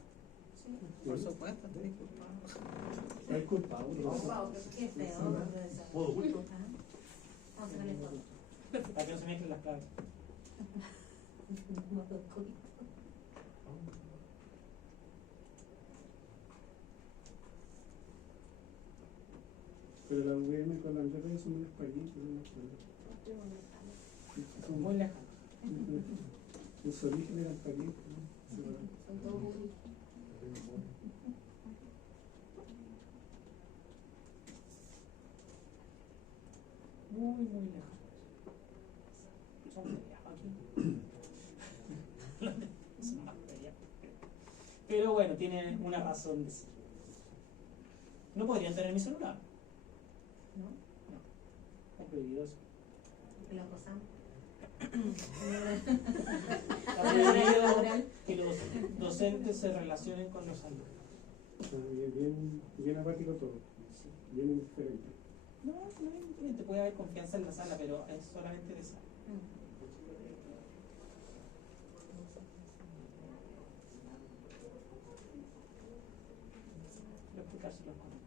Sí. Por supuesto, te disculpa. Hay culpado. Wow, qué feo. modo oculto. Vamos a sacarle foto. Para que no se mezclen las claves. Pero la UVM con la Andrea son unos pañitos, Son muy lejanos. en su origen eran pañitos. Son todos burros. Muy lejanos. Son peleados aquí. Son más peleados. Pero bueno, tienen una razón de ser. No podrían tener mi celular. ¿No? Es prohibido eso. Que lo acosamos. Está prohibido que los docentes se relacionen con los alumnos. Bien apático todo, Sí. bien indiferente. No es indiferente, puede haber confianza en la sala, pero es solamente de sala. comunicárselos con ellos.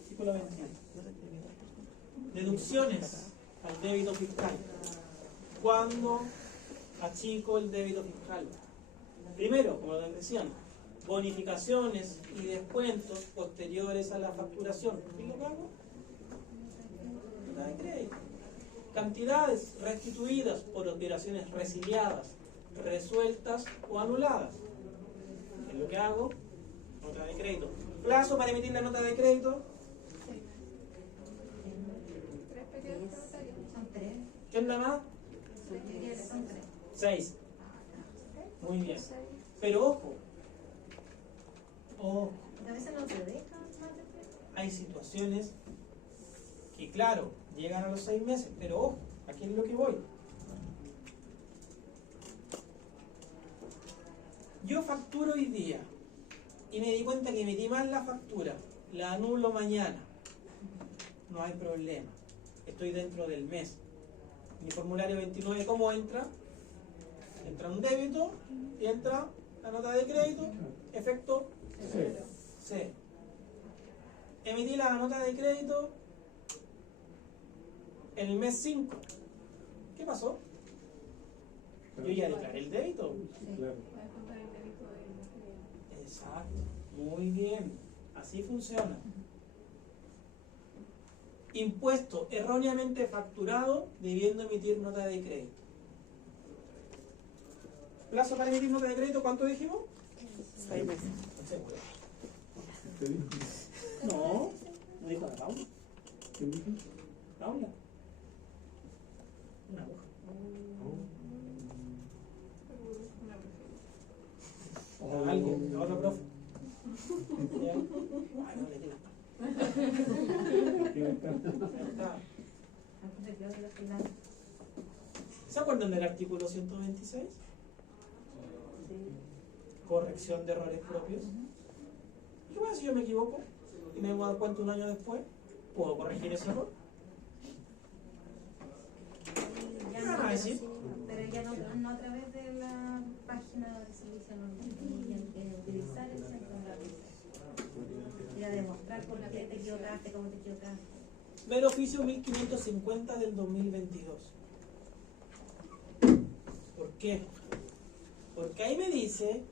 Artículo 21. Deducciones al débito fiscal. ¿Cuándo achico el débito fiscal? Primero, como les decían, bonificaciones y descuentos posteriores a la facturación. ¿Qué es lo que hago? Nota de crédito. Cantidades restituidas por operaciones resiliadas, resueltas o anuladas. ¿Qué es lo que hago? Nota de crédito. Plazo para emitir la nota de crédito. 3 periodos notarios. Son 3. ¿Qué es la más? Son 3. 6. Muy bien. Pero ojo. Ojo. A veces no te dejan más de 3. Hay situaciones que, claro, llegan a los 6 meses, pero ojo, aquí es lo que voy. Yo facturo hoy día y me di cuenta que emití mal la factura, la anulo mañana. No hay problema, estoy dentro del mes. Mi formulario 29, ¿cómo entra? Entra un débito y entra la nota de crédito, efecto C. Emití la nota de crédito en el mes 5. ¿Qué pasó? Yo ya declaré el débito. Claro. Puedes contar el débito del cliente. Exacto. Muy bien. Así funciona. Impuesto erróneamente facturado debiendo emitir nota de crédito. Plazo para emitir nota de crédito, ¿cuánto dijimos? 6 meses. ¿Seguro? ¿Te dijo? No. ¿No dijo la Paula? ¿Quién dijo? Paula. Una aguja. Oh. A alguien, a otro profe. Ya. Ay, no le queda. Ahí está. ¿Se acuerdan del artículo 126? Corrección de errores propios. ¿Qué pasa si yo me equivoco y me voy a dar cuenta un año después? ¿Puedo corregir ese error? ¿Qué van a decir? Pero ya no a través de la página del servicio, no tienen que utilizar el centro de la y a demostrar por qué te equivocaste, cómo te equivocaste. Ver oficio 1550 del 2022. ¿Por qué? Porque ahí me dice,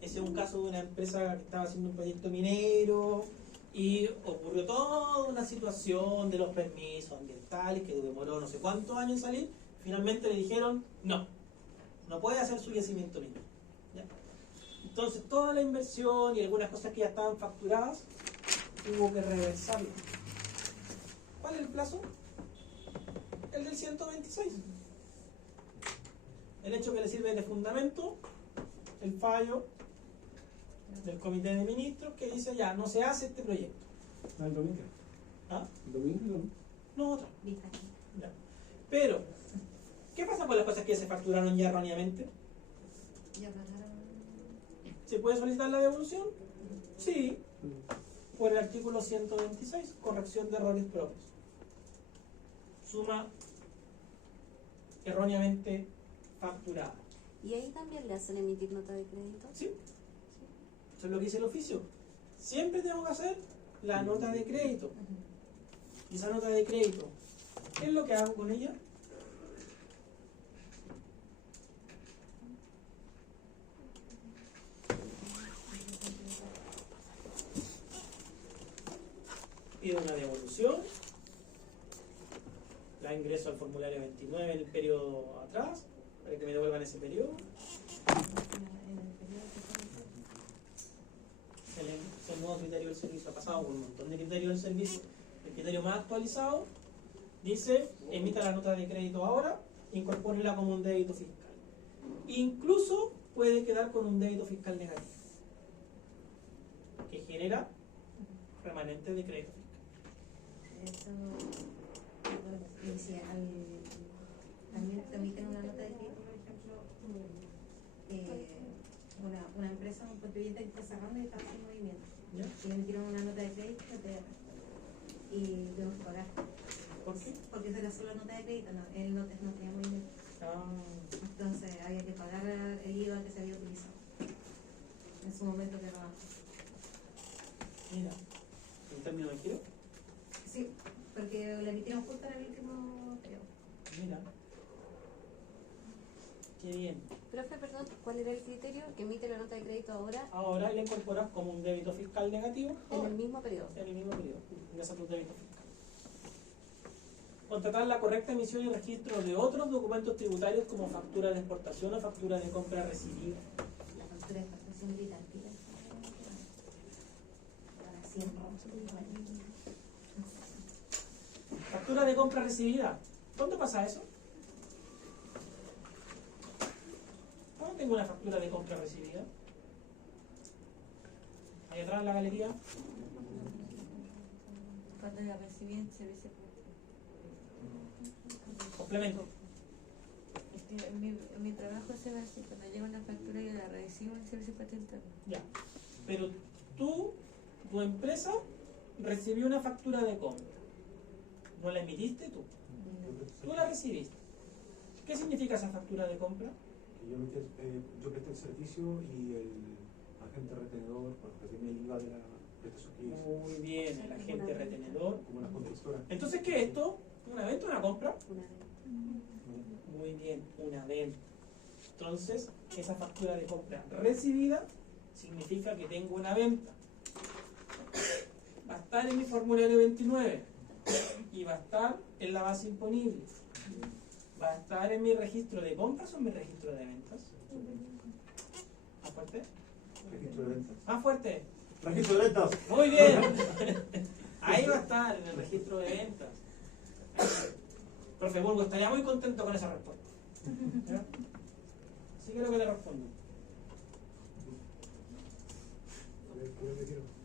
ese es un caso de una empresa que estaba haciendo un proyecto minero y ocurrió toda una situación de los permisos ambientales que demoró no sé cuántos años en salir. Finalmente le dijeron, no puede hacer su yacimiento minero. ¿Ya? Entonces toda la inversión y algunas cosas que ya estaban facturadas hubo que reversarlo. ¿Cuál es el plazo? El del 126. El hecho que le sirve de fundamento, el fallo del comité de ministros que dice ya, no se hace este proyecto. Ah, el domingo. ¿Ah? ¿El domingo? No, otra. Ya. Pero, ¿qué pasa con las cosas que se facturaron ya erróneamente? Ya pagaron. ¿Se puede solicitar la devolución? Sí, por el artículo 126, corrección de errores propios. Suma erróneamente facturada. ¿Y ahí también le hacen emitir nota de crédito? ¿Sí? Eso es lo que dice el oficio. Siempre tengo que hacer la nota de crédito. Y esa nota de crédito, ¿qué es lo que hago con ella? Pido una devolución, la ingreso al formulario 29 en el periodo atrás, para que me devuelvan ese periodo. El nuevo criterio del servicio ha pasado por un montón de criterios del servicio. El criterio más actualizado dice, emita la nota de crédito ahora, incorpórela como un débito fiscal. Incluso puede quedar con un débito fiscal negativo, que genera remanentes de crédito fiscal. Eso, también emiten una nota de crédito, por ejemplo, una empresa, un contribuyente que está cerrando y está haciendo movimiento. ¿Ya? Y le emitieron una nota de crédito y tenemos que pagar. ¿Por qué? Porque esa era solo la nota de crédito, no, él no tenía movimiento. Entonces había que pagar el IVA que se había utilizado en su momento de trabajo. Mira, en términos de giro, Sí, porque le emitieron justo en el último periodo. mira. Qué bien. Profe, perdón, ¿cuál era el criterio que emite la nota de crédito ahora Ahora le incorporas como un débito fiscal negativo en el mismo periodo? en el mismo periodo. Ingresa tu débito fiscal. Contratar la correcta emisión y registro de otros documentos tributarios como factura de exportación o factura de compra recibida. La factura de exportación británica. Para siempre. Factura de compra recibida. ¿Cuándo pasa eso? ¿Cuándo tengo una factura de compra recibida? Ahí atrás en la galería. Cuando la recibí en servicio Complemento. en mi trabajo se ve así, cuando llega una factura yo la recibo en servicio patentario. Ya. Pero tu empresa recibió una factura de compra. ¿No la emitiste tú? Tú la recibiste. ¿Qué significa esa factura de compra? Yo presté el servicio y el agente retenedor retiene el IVA de la prestación que hizo, Muy bien, el agente retenedor. como una constructora. Entonces, ¿qué es esto? ¿Una venta o una compra? Una vez. Muy bien, una venta. Entonces, esa factura de compra recibida significa que tengo una venta. Va a estar en mi formulario 29 y va a estar en la base imponible. Va a estar en mi registro de compras o en mi registro de ventas. ¿Más fuerte? Registro de ventas. ¿Más fuerte? Registro de ventas. Muy bien. Ahí va a estar en el registro de ventas. Profe Burgo estaría muy contento con esa respuesta. ¿Ya? Así que lo que le respondo.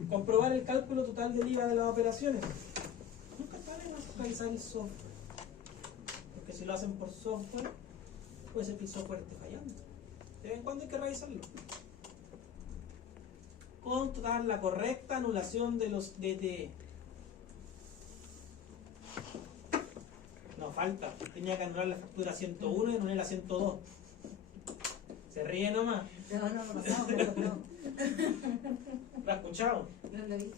Comprobar el cálculo total del IVA de las operaciones. Nunca está de más revisar el software. Porque si lo hacen por software, puede ser que el software esté fallando. De vez en cuando hay que revisarlo. Controlar la correcta anulación de los DTE. No, falta. Tenía que anular la factura 101 y anulé la 102. Se ríe nomás. No, no. ¿Lo has escuchado? No lo vi.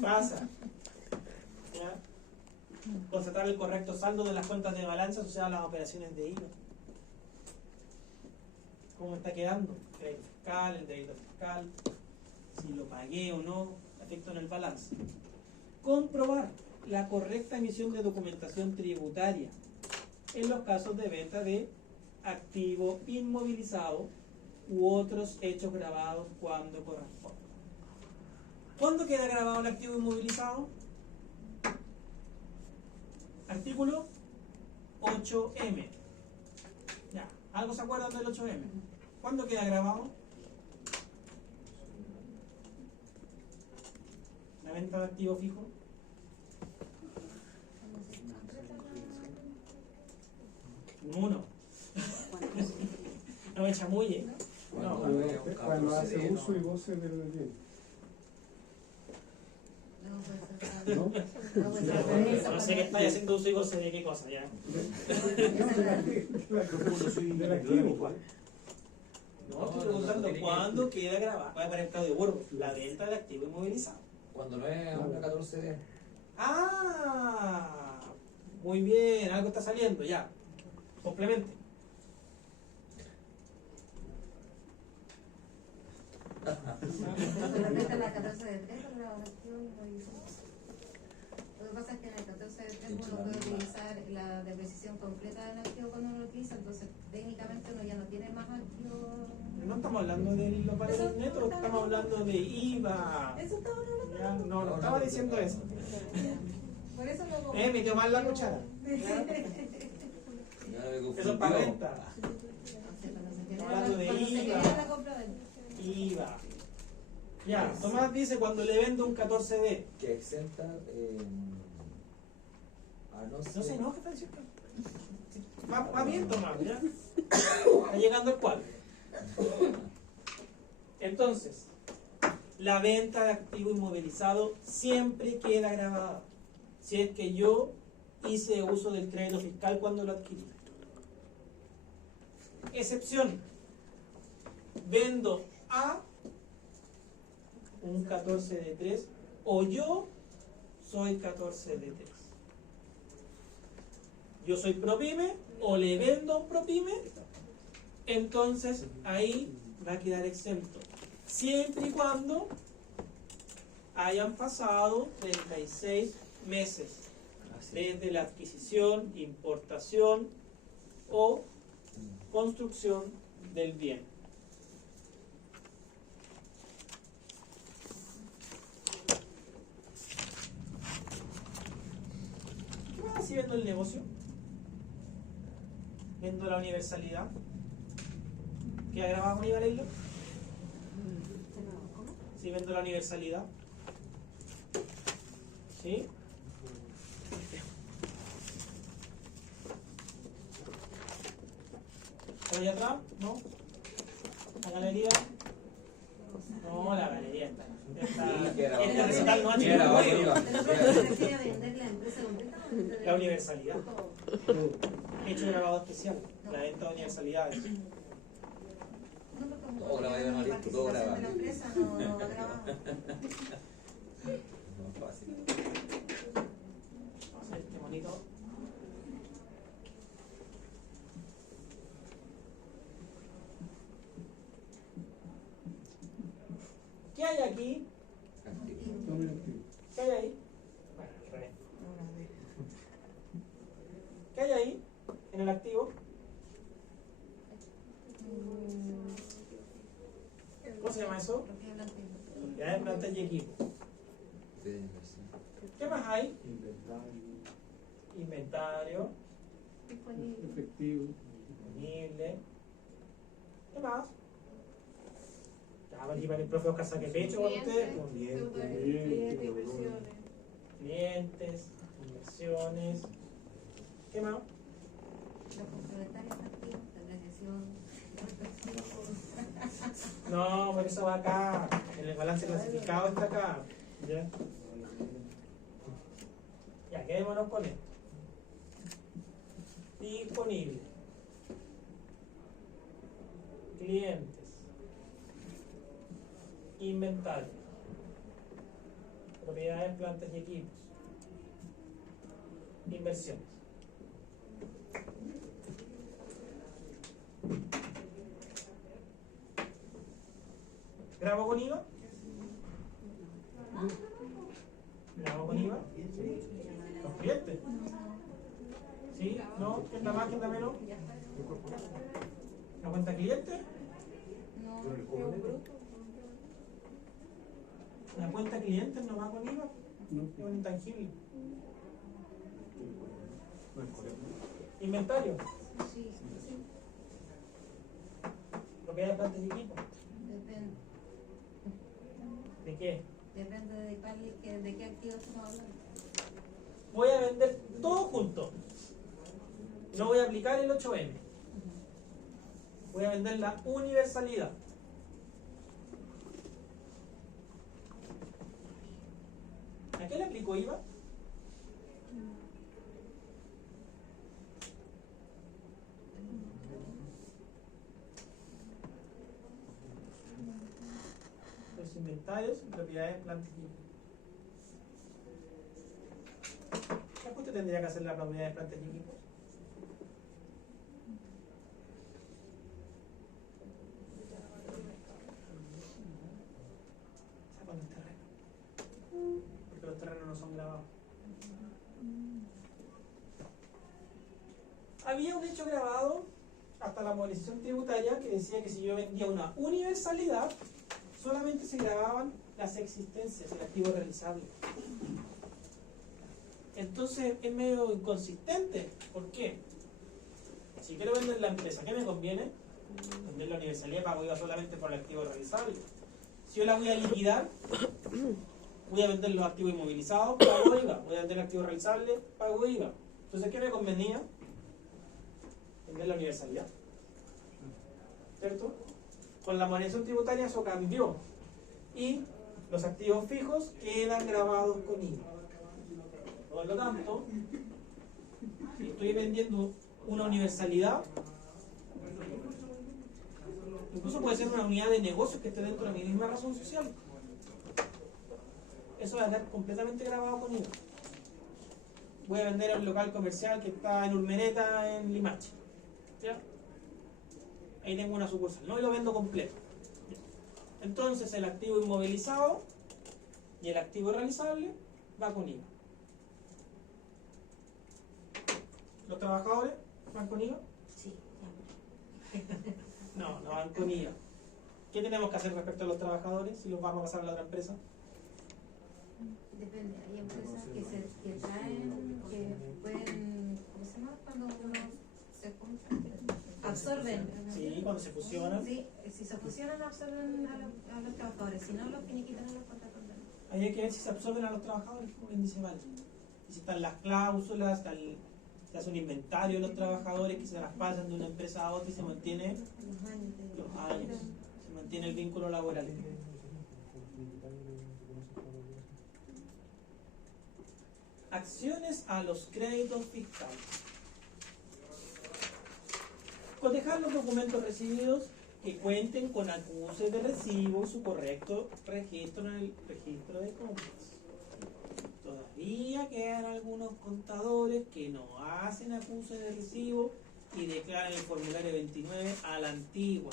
Pasa. ¿Ya? Constatar el correcto saldo de las cuentas de balanza asociadas a las operaciones de IVA. ¿Cómo está quedando? Crédito fiscal, el débito fiscal, si lo pagué o no, efecto en el balance. Comprobar la correcta emisión de documentación tributaria en los casos de venta de activo inmovilizado u otros hechos grabados cuando corresponda. ¿Cuándo queda grabado el activo inmovilizado? Artículo 8M. Ya, ¿algo se acuerdan del 8M? ¿Cuándo queda grabado? La venta de activo fijo. Uno. No me chamulle. No. Cuando hace uso y goce del bien. ¿No? No sé qué estáis haciendo uso y goce de qué cosa ya. Del activo. No, estoy preguntando cuándo queda grabado. Voy a poner Claudio Burgos. La venta del activo inmovilizado. Cuando no es una 14D. Ah, muy bien, algo está saliendo ya. Complemente. Con respecto a la 14 de 3, con la activo inmovilizado. Lo que pasa es que en el 14 de 3 uno puede utilizar la depreciación completa del activo cuando uno lo utiliza, entonces técnicamente uno ya no tiene más activo. No estamos hablando de los valores netos, estamos hablando de IVA. Eso estaba hablando. Ya, no estaba diciendo eso. Por eso lo Metió mal la cuchara. Eso es para venta. Hablando de IVA. IVA. Ya, Tomás dice cuando le vendo un 14D. Que exenta a no No ser. se enoje, Francisco. Va bien, Tomás, ¿ya? Está llegando el cuadro. Entonces, la venta de activo inmovilizado siempre queda grabada. Si es que yo hice uso del crédito fiscal cuando lo adquirí. Excepción. Vendo a un 14D3 o yo soy 14D3. Yo soy ProPyme o le vendo a un ProPyme, entonces ahí va a quedar exento. Siempre y cuando hayan pasado 36 meses desde la adquisición, importación o construcción del bien. ¿Qué pasa si vendo el negocio? Vendo la universalidad. ¿Queda grabado con IVA, Leila? Si vendo la universalidad. ¿Sí? ¿Está allá atrás? ¿No? ¿La galería? No, la galería está. Sí, que era Este recital no ha que era tenido IVA. ¿Pero se refiere a vender la empresa completa o vender la universalidad. todo? Hecho grabado especial. La venta de universalidades. No, porque como Todo grabado, mi no, listo, todo participación grabado. de la empresa no va grabado. No, fácil. Vamos a hacer este monito. ¿Qué hay aquí? Activo. Tome el activo. ¿Qué hay ahí? Bueno, al revés. ¿Qué hay ahí? En el activo. ¿Cómo se llama eso? Propiedades, plantas y equipos. De inversión. ¿Qué más hay? Inventario. Inventario, Efectivo. disponible. ¿Qué más? Ya, va a llevar el profe Oscar saque pecho con ustedes. Clientes, inversiones. Clientes, inversiones. ¿Qué más? Los complementarios activos, depreciación, No, por eso va acá. En el balance clasificado está acá. ¿Ya? Ya, quedémonos con esto. Disponible. Clientes. Inventario. Propiedades, plantas y equipos. Inversiones. ¿Grabo con IVA? ¿Grabo con IVA? ¿Los clientes? ¿Sí? ¿No? ¿Quién da más? ¿Quién da menos? ¿La cuenta cliente? No, Yo le es cobro un neto. bruto. ¿La cuenta cliente no va con IVA? No. Es un intangible. No es correcto. Inventario. sí, sí, Propiedades, plantas y equipos. depende. ¿De qué? Depende de qué activos estamos hablando. Voy a vender todo junto. No voy a aplicar el 8M. Voy a vender la universalidad. ¿A qué le aplico IVA? Los inventarios, propiedades, plantas y equipos. ¿Qué ajuste tendría que hacer la propiedades, plantas y equipos? Sacan el terreno. Porque los terrenos no son grabados. Había un hecho grabado hasta la movilización tributaria que decía que si yo vendía una universalidad, solamente se grababan las existencias, el activo realizable. Entonces es medio inconsistente. ¿Por qué? Si quiero vender la empresa, ¿qué me conviene? Vender la universalidad, pago IVA solamente por el activo realizable. Si yo la voy a liquidar, voy a vender los activos inmovilizados, pago IVA. Voy a vender activos realizables, pago IVA. Entonces, ¿qué me convenía? Vender la universalidad. ¿Cierto? Con la monetización tributaria eso cambió. Y los activos fijos quedan grabados con IVA. Por lo tanto, si estoy vendiendo una universalidad, incluso puede ser una unidad de negocio que esté dentro de mi misma razón social, eso va a estar completamente grabado con IVA. Voy a vender a un local comercial que está en Urmeneta, en Limache, ¿ya? Ahí tengo una sucursal, no, y lo vendo completo. Entonces el activo inmovilizado y el activo realizable va con IVA. ¿Los trabajadores van con IVA? Sí, No, no van con IVA. ¿Qué tenemos que hacer respecto a los trabajadores si los vamos a pasar a la otra empresa? depende. Hay empresas que traen, que pueden, ¿cómo se llama? Cuando uno se junta, absorben. Sí, cuando se fusionan. Sí, si se fusionan, absorben a los trabajadores. Si no, los finiquitan en los contratos. Ahí hay que ver si se absorben a los trabajadores, como bien dice Vale. Y si están las cláusulas, se hace un inventario de los trabajadores que se traspasan de una empresa a otra y se mantiene los años, se mantiene el vínculo laboral. Acciones a los créditos fiscales. Cotejar los documentos recibidos que cuenten con acuses de recibo y su correcto registro en el registro de compras. Todavía quedan algunos contadores que no hacen acuses de recibo y declaran el formulario 29 a la antigua,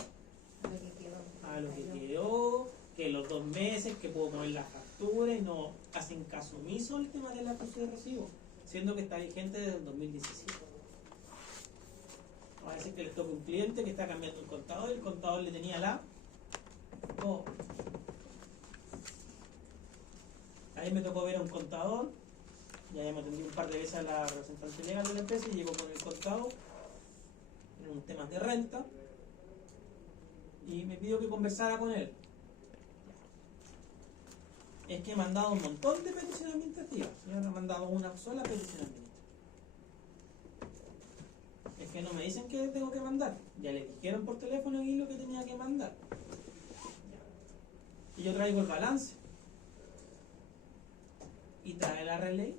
a lo que quedó, que los 2 meses que puedo poner la factura, y no hacen caso omiso al tema del acuse de recibo, siendo que está vigente desde el 2017. Va a decir que les toca un cliente que está cambiando un contador y el contador le tenía la Ahí me tocó ver a un contador, ya hemos atendido un par de veces a la representante legal de la empresa y llegó con el contador en unos temas de renta y me pidió que conversara con él. Es que he mandado un montón de peticiones administrativas, yo no he mandado una sola petición administrativa. Es que no me dicen que tengo que mandar, ya le dijeron por teléfono y lo que tenía que mandar. Y yo traigo el balance. Y trae la reley,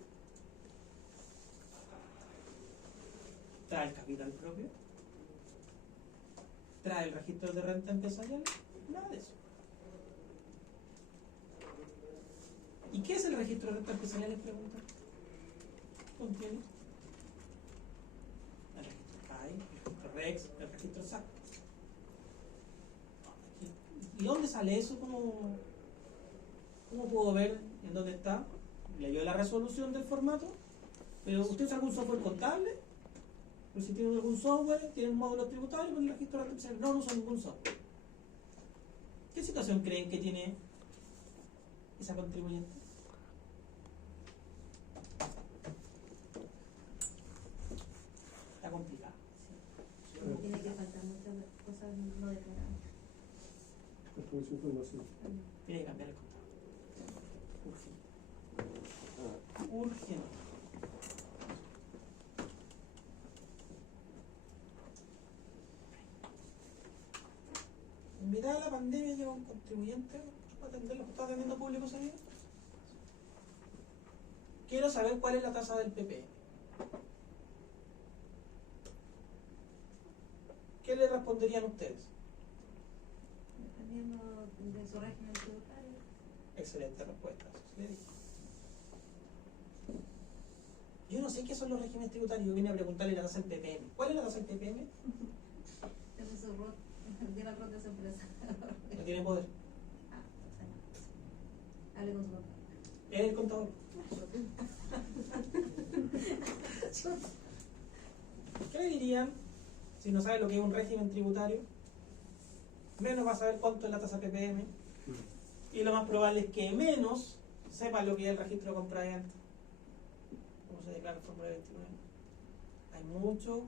trae el capital propio, trae el registro de renta empresarial, nada de eso. ¿Y qué es el registro de renta empresarial? Les preguntan. ¿Contiene? El registro CAI, el registro REX, el registro SAC. ¿Y dónde sale eso? ¿Cómo puedo ver en dónde está? Leyó la resolución del formato, pero usted usa algún software contable, pero si tiene algún software, tiene un módulo tributario con el registro de renta empresarial. No usa ningún software. ¿Qué situación creen que tiene esa contribuyente? Está complicado. Sí. Tiene que faltar muchas cosas no declaradas. Falta mucha información. Tiene que cambiar el contador. Urgente. En mitad de la pandemia llega un contribuyente para atender los que está atendiendo público ese día. Quiero saber cuál es la tasa del PPM. ¿Qué le responderían ustedes? Dependiendo de su régimen tributario. Excelente respuesta. Eso sí le digo. Yo no sé qué son los regímenes tributarios. Yo vine a preguntarle la tasa del PPM. ¿Cuál es la tasa del PPM? Tiene su rol, tiene el rol de su empresa. No tiene poder. Hable con su papá. Es el contador. ¿Qué le dirían si no sabe lo que es un régimen tributario? Menos va a saber cuánto es la tasa PPM. Y lo más probable es que menos sepa lo que es el registro de compra y venta. ¿Cómo se declara el formulario 29? Hay muchos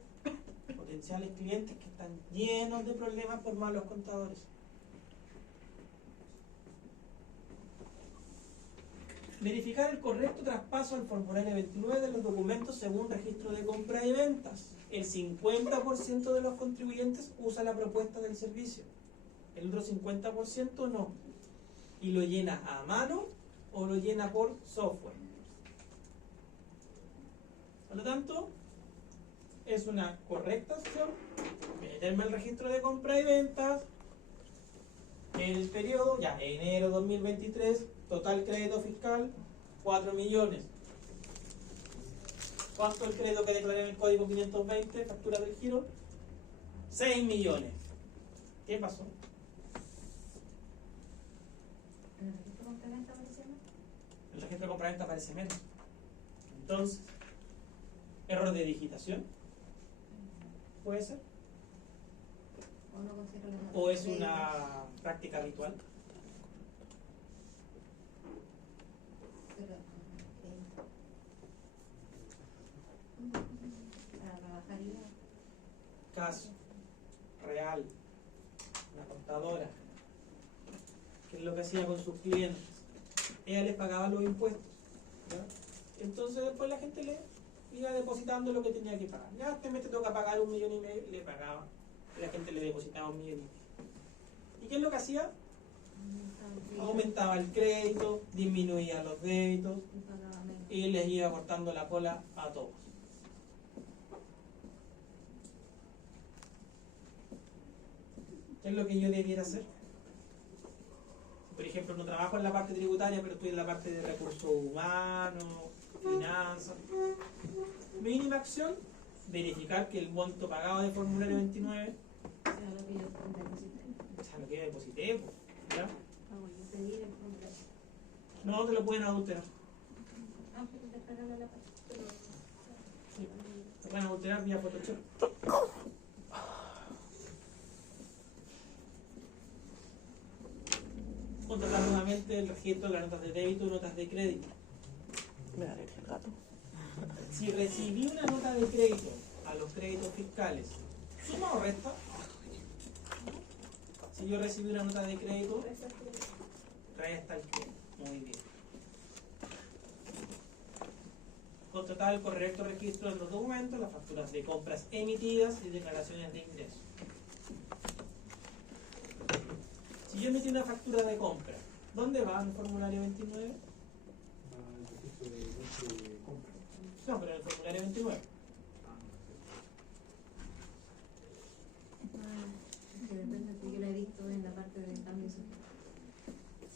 potenciales clientes que están llenos de problemas por malos contadores. Verificar el correcto traspaso al formulario 29 de los documentos según registro de compra y ventas. El 50% de los contribuyentes usa la propuesta del servicio. El otro 50% no. Y lo llena a mano o lo llena por software. Por lo tanto, es una correcta opción meterme al registro de compra y ventas. El periodo, ya, enero 2023, total crédito fiscal, 4 millones. ¿Cuánto el crédito que declaré en el código 520, factura del giro? 6 millones. ¿Qué pasó? ¿En el registro de compra-venta aparecía más? El registro de compra-venta aparece menos. Entonces, error de digitación. ¿Puede ser? ¿O no considero la ¿O es crédito? una práctica habitual? Pero, para trabajar IVA. Caso real, una contadora, ¿qué es lo que hacía con sus clientes? Ella les pagaba los impuestos, ¿ya? Entonces después la gente le iba depositando lo que tenía que pagar. Ya este mes te toca pagar 1,5 millones, le pagaba, y la gente le depositaba 1,5 millones. ¿Y qué es lo que hacía? Aumentaba el crédito, disminuía los débitos Y pagaba menos. y les iba cortando la cola a todos. ¿Qué es lo que yo debiera hacer? Por ejemplo, no trabajo en la parte tributaria, pero estoy en la parte de recursos humanos, finanzas. Mínima acción, verificar que el monto pagado de formulario 29 O sea, lo que yo deposité. sea lo que deposité, pues, ¿ya? Pedir el formulario. No te lo pueden adulterar. Ah, pero descargarlo a la página. Sí. Te pueden adulterar vía Photoshop. Contratar nuevamente el registro de las notas de débito y notas de crédito. Me daré el gato. Si recibí una nota de crédito a los créditos fiscales, ¿suma o resta? Si yo recibí una nota de crédito, resta el crédito. Muy bien. Contratar el correcto registro de los documentos, las facturas de compras emitidas y declaraciones de ingresos. Si yo emití una factura de compra, ¿dónde va en el formulario 29? al registro de compra. No, pero en el formulario 29. Que depende, porque yo la he visto en la parte de cambio social.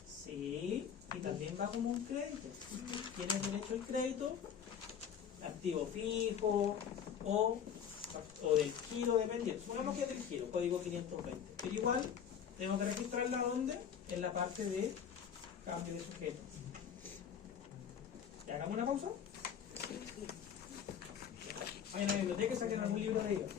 Sí, y también va como un crédito. Tienes derecho al crédito, activo fijo o del giro dependiente. Supongamos que es del giro, código 520. Pero igual tengo que registrarla ¿dónde? En la parte de cambio de sujeto. ¿Ya hagamos una pausa? Vayan a la biblioteca y saquen algún libro de ellos.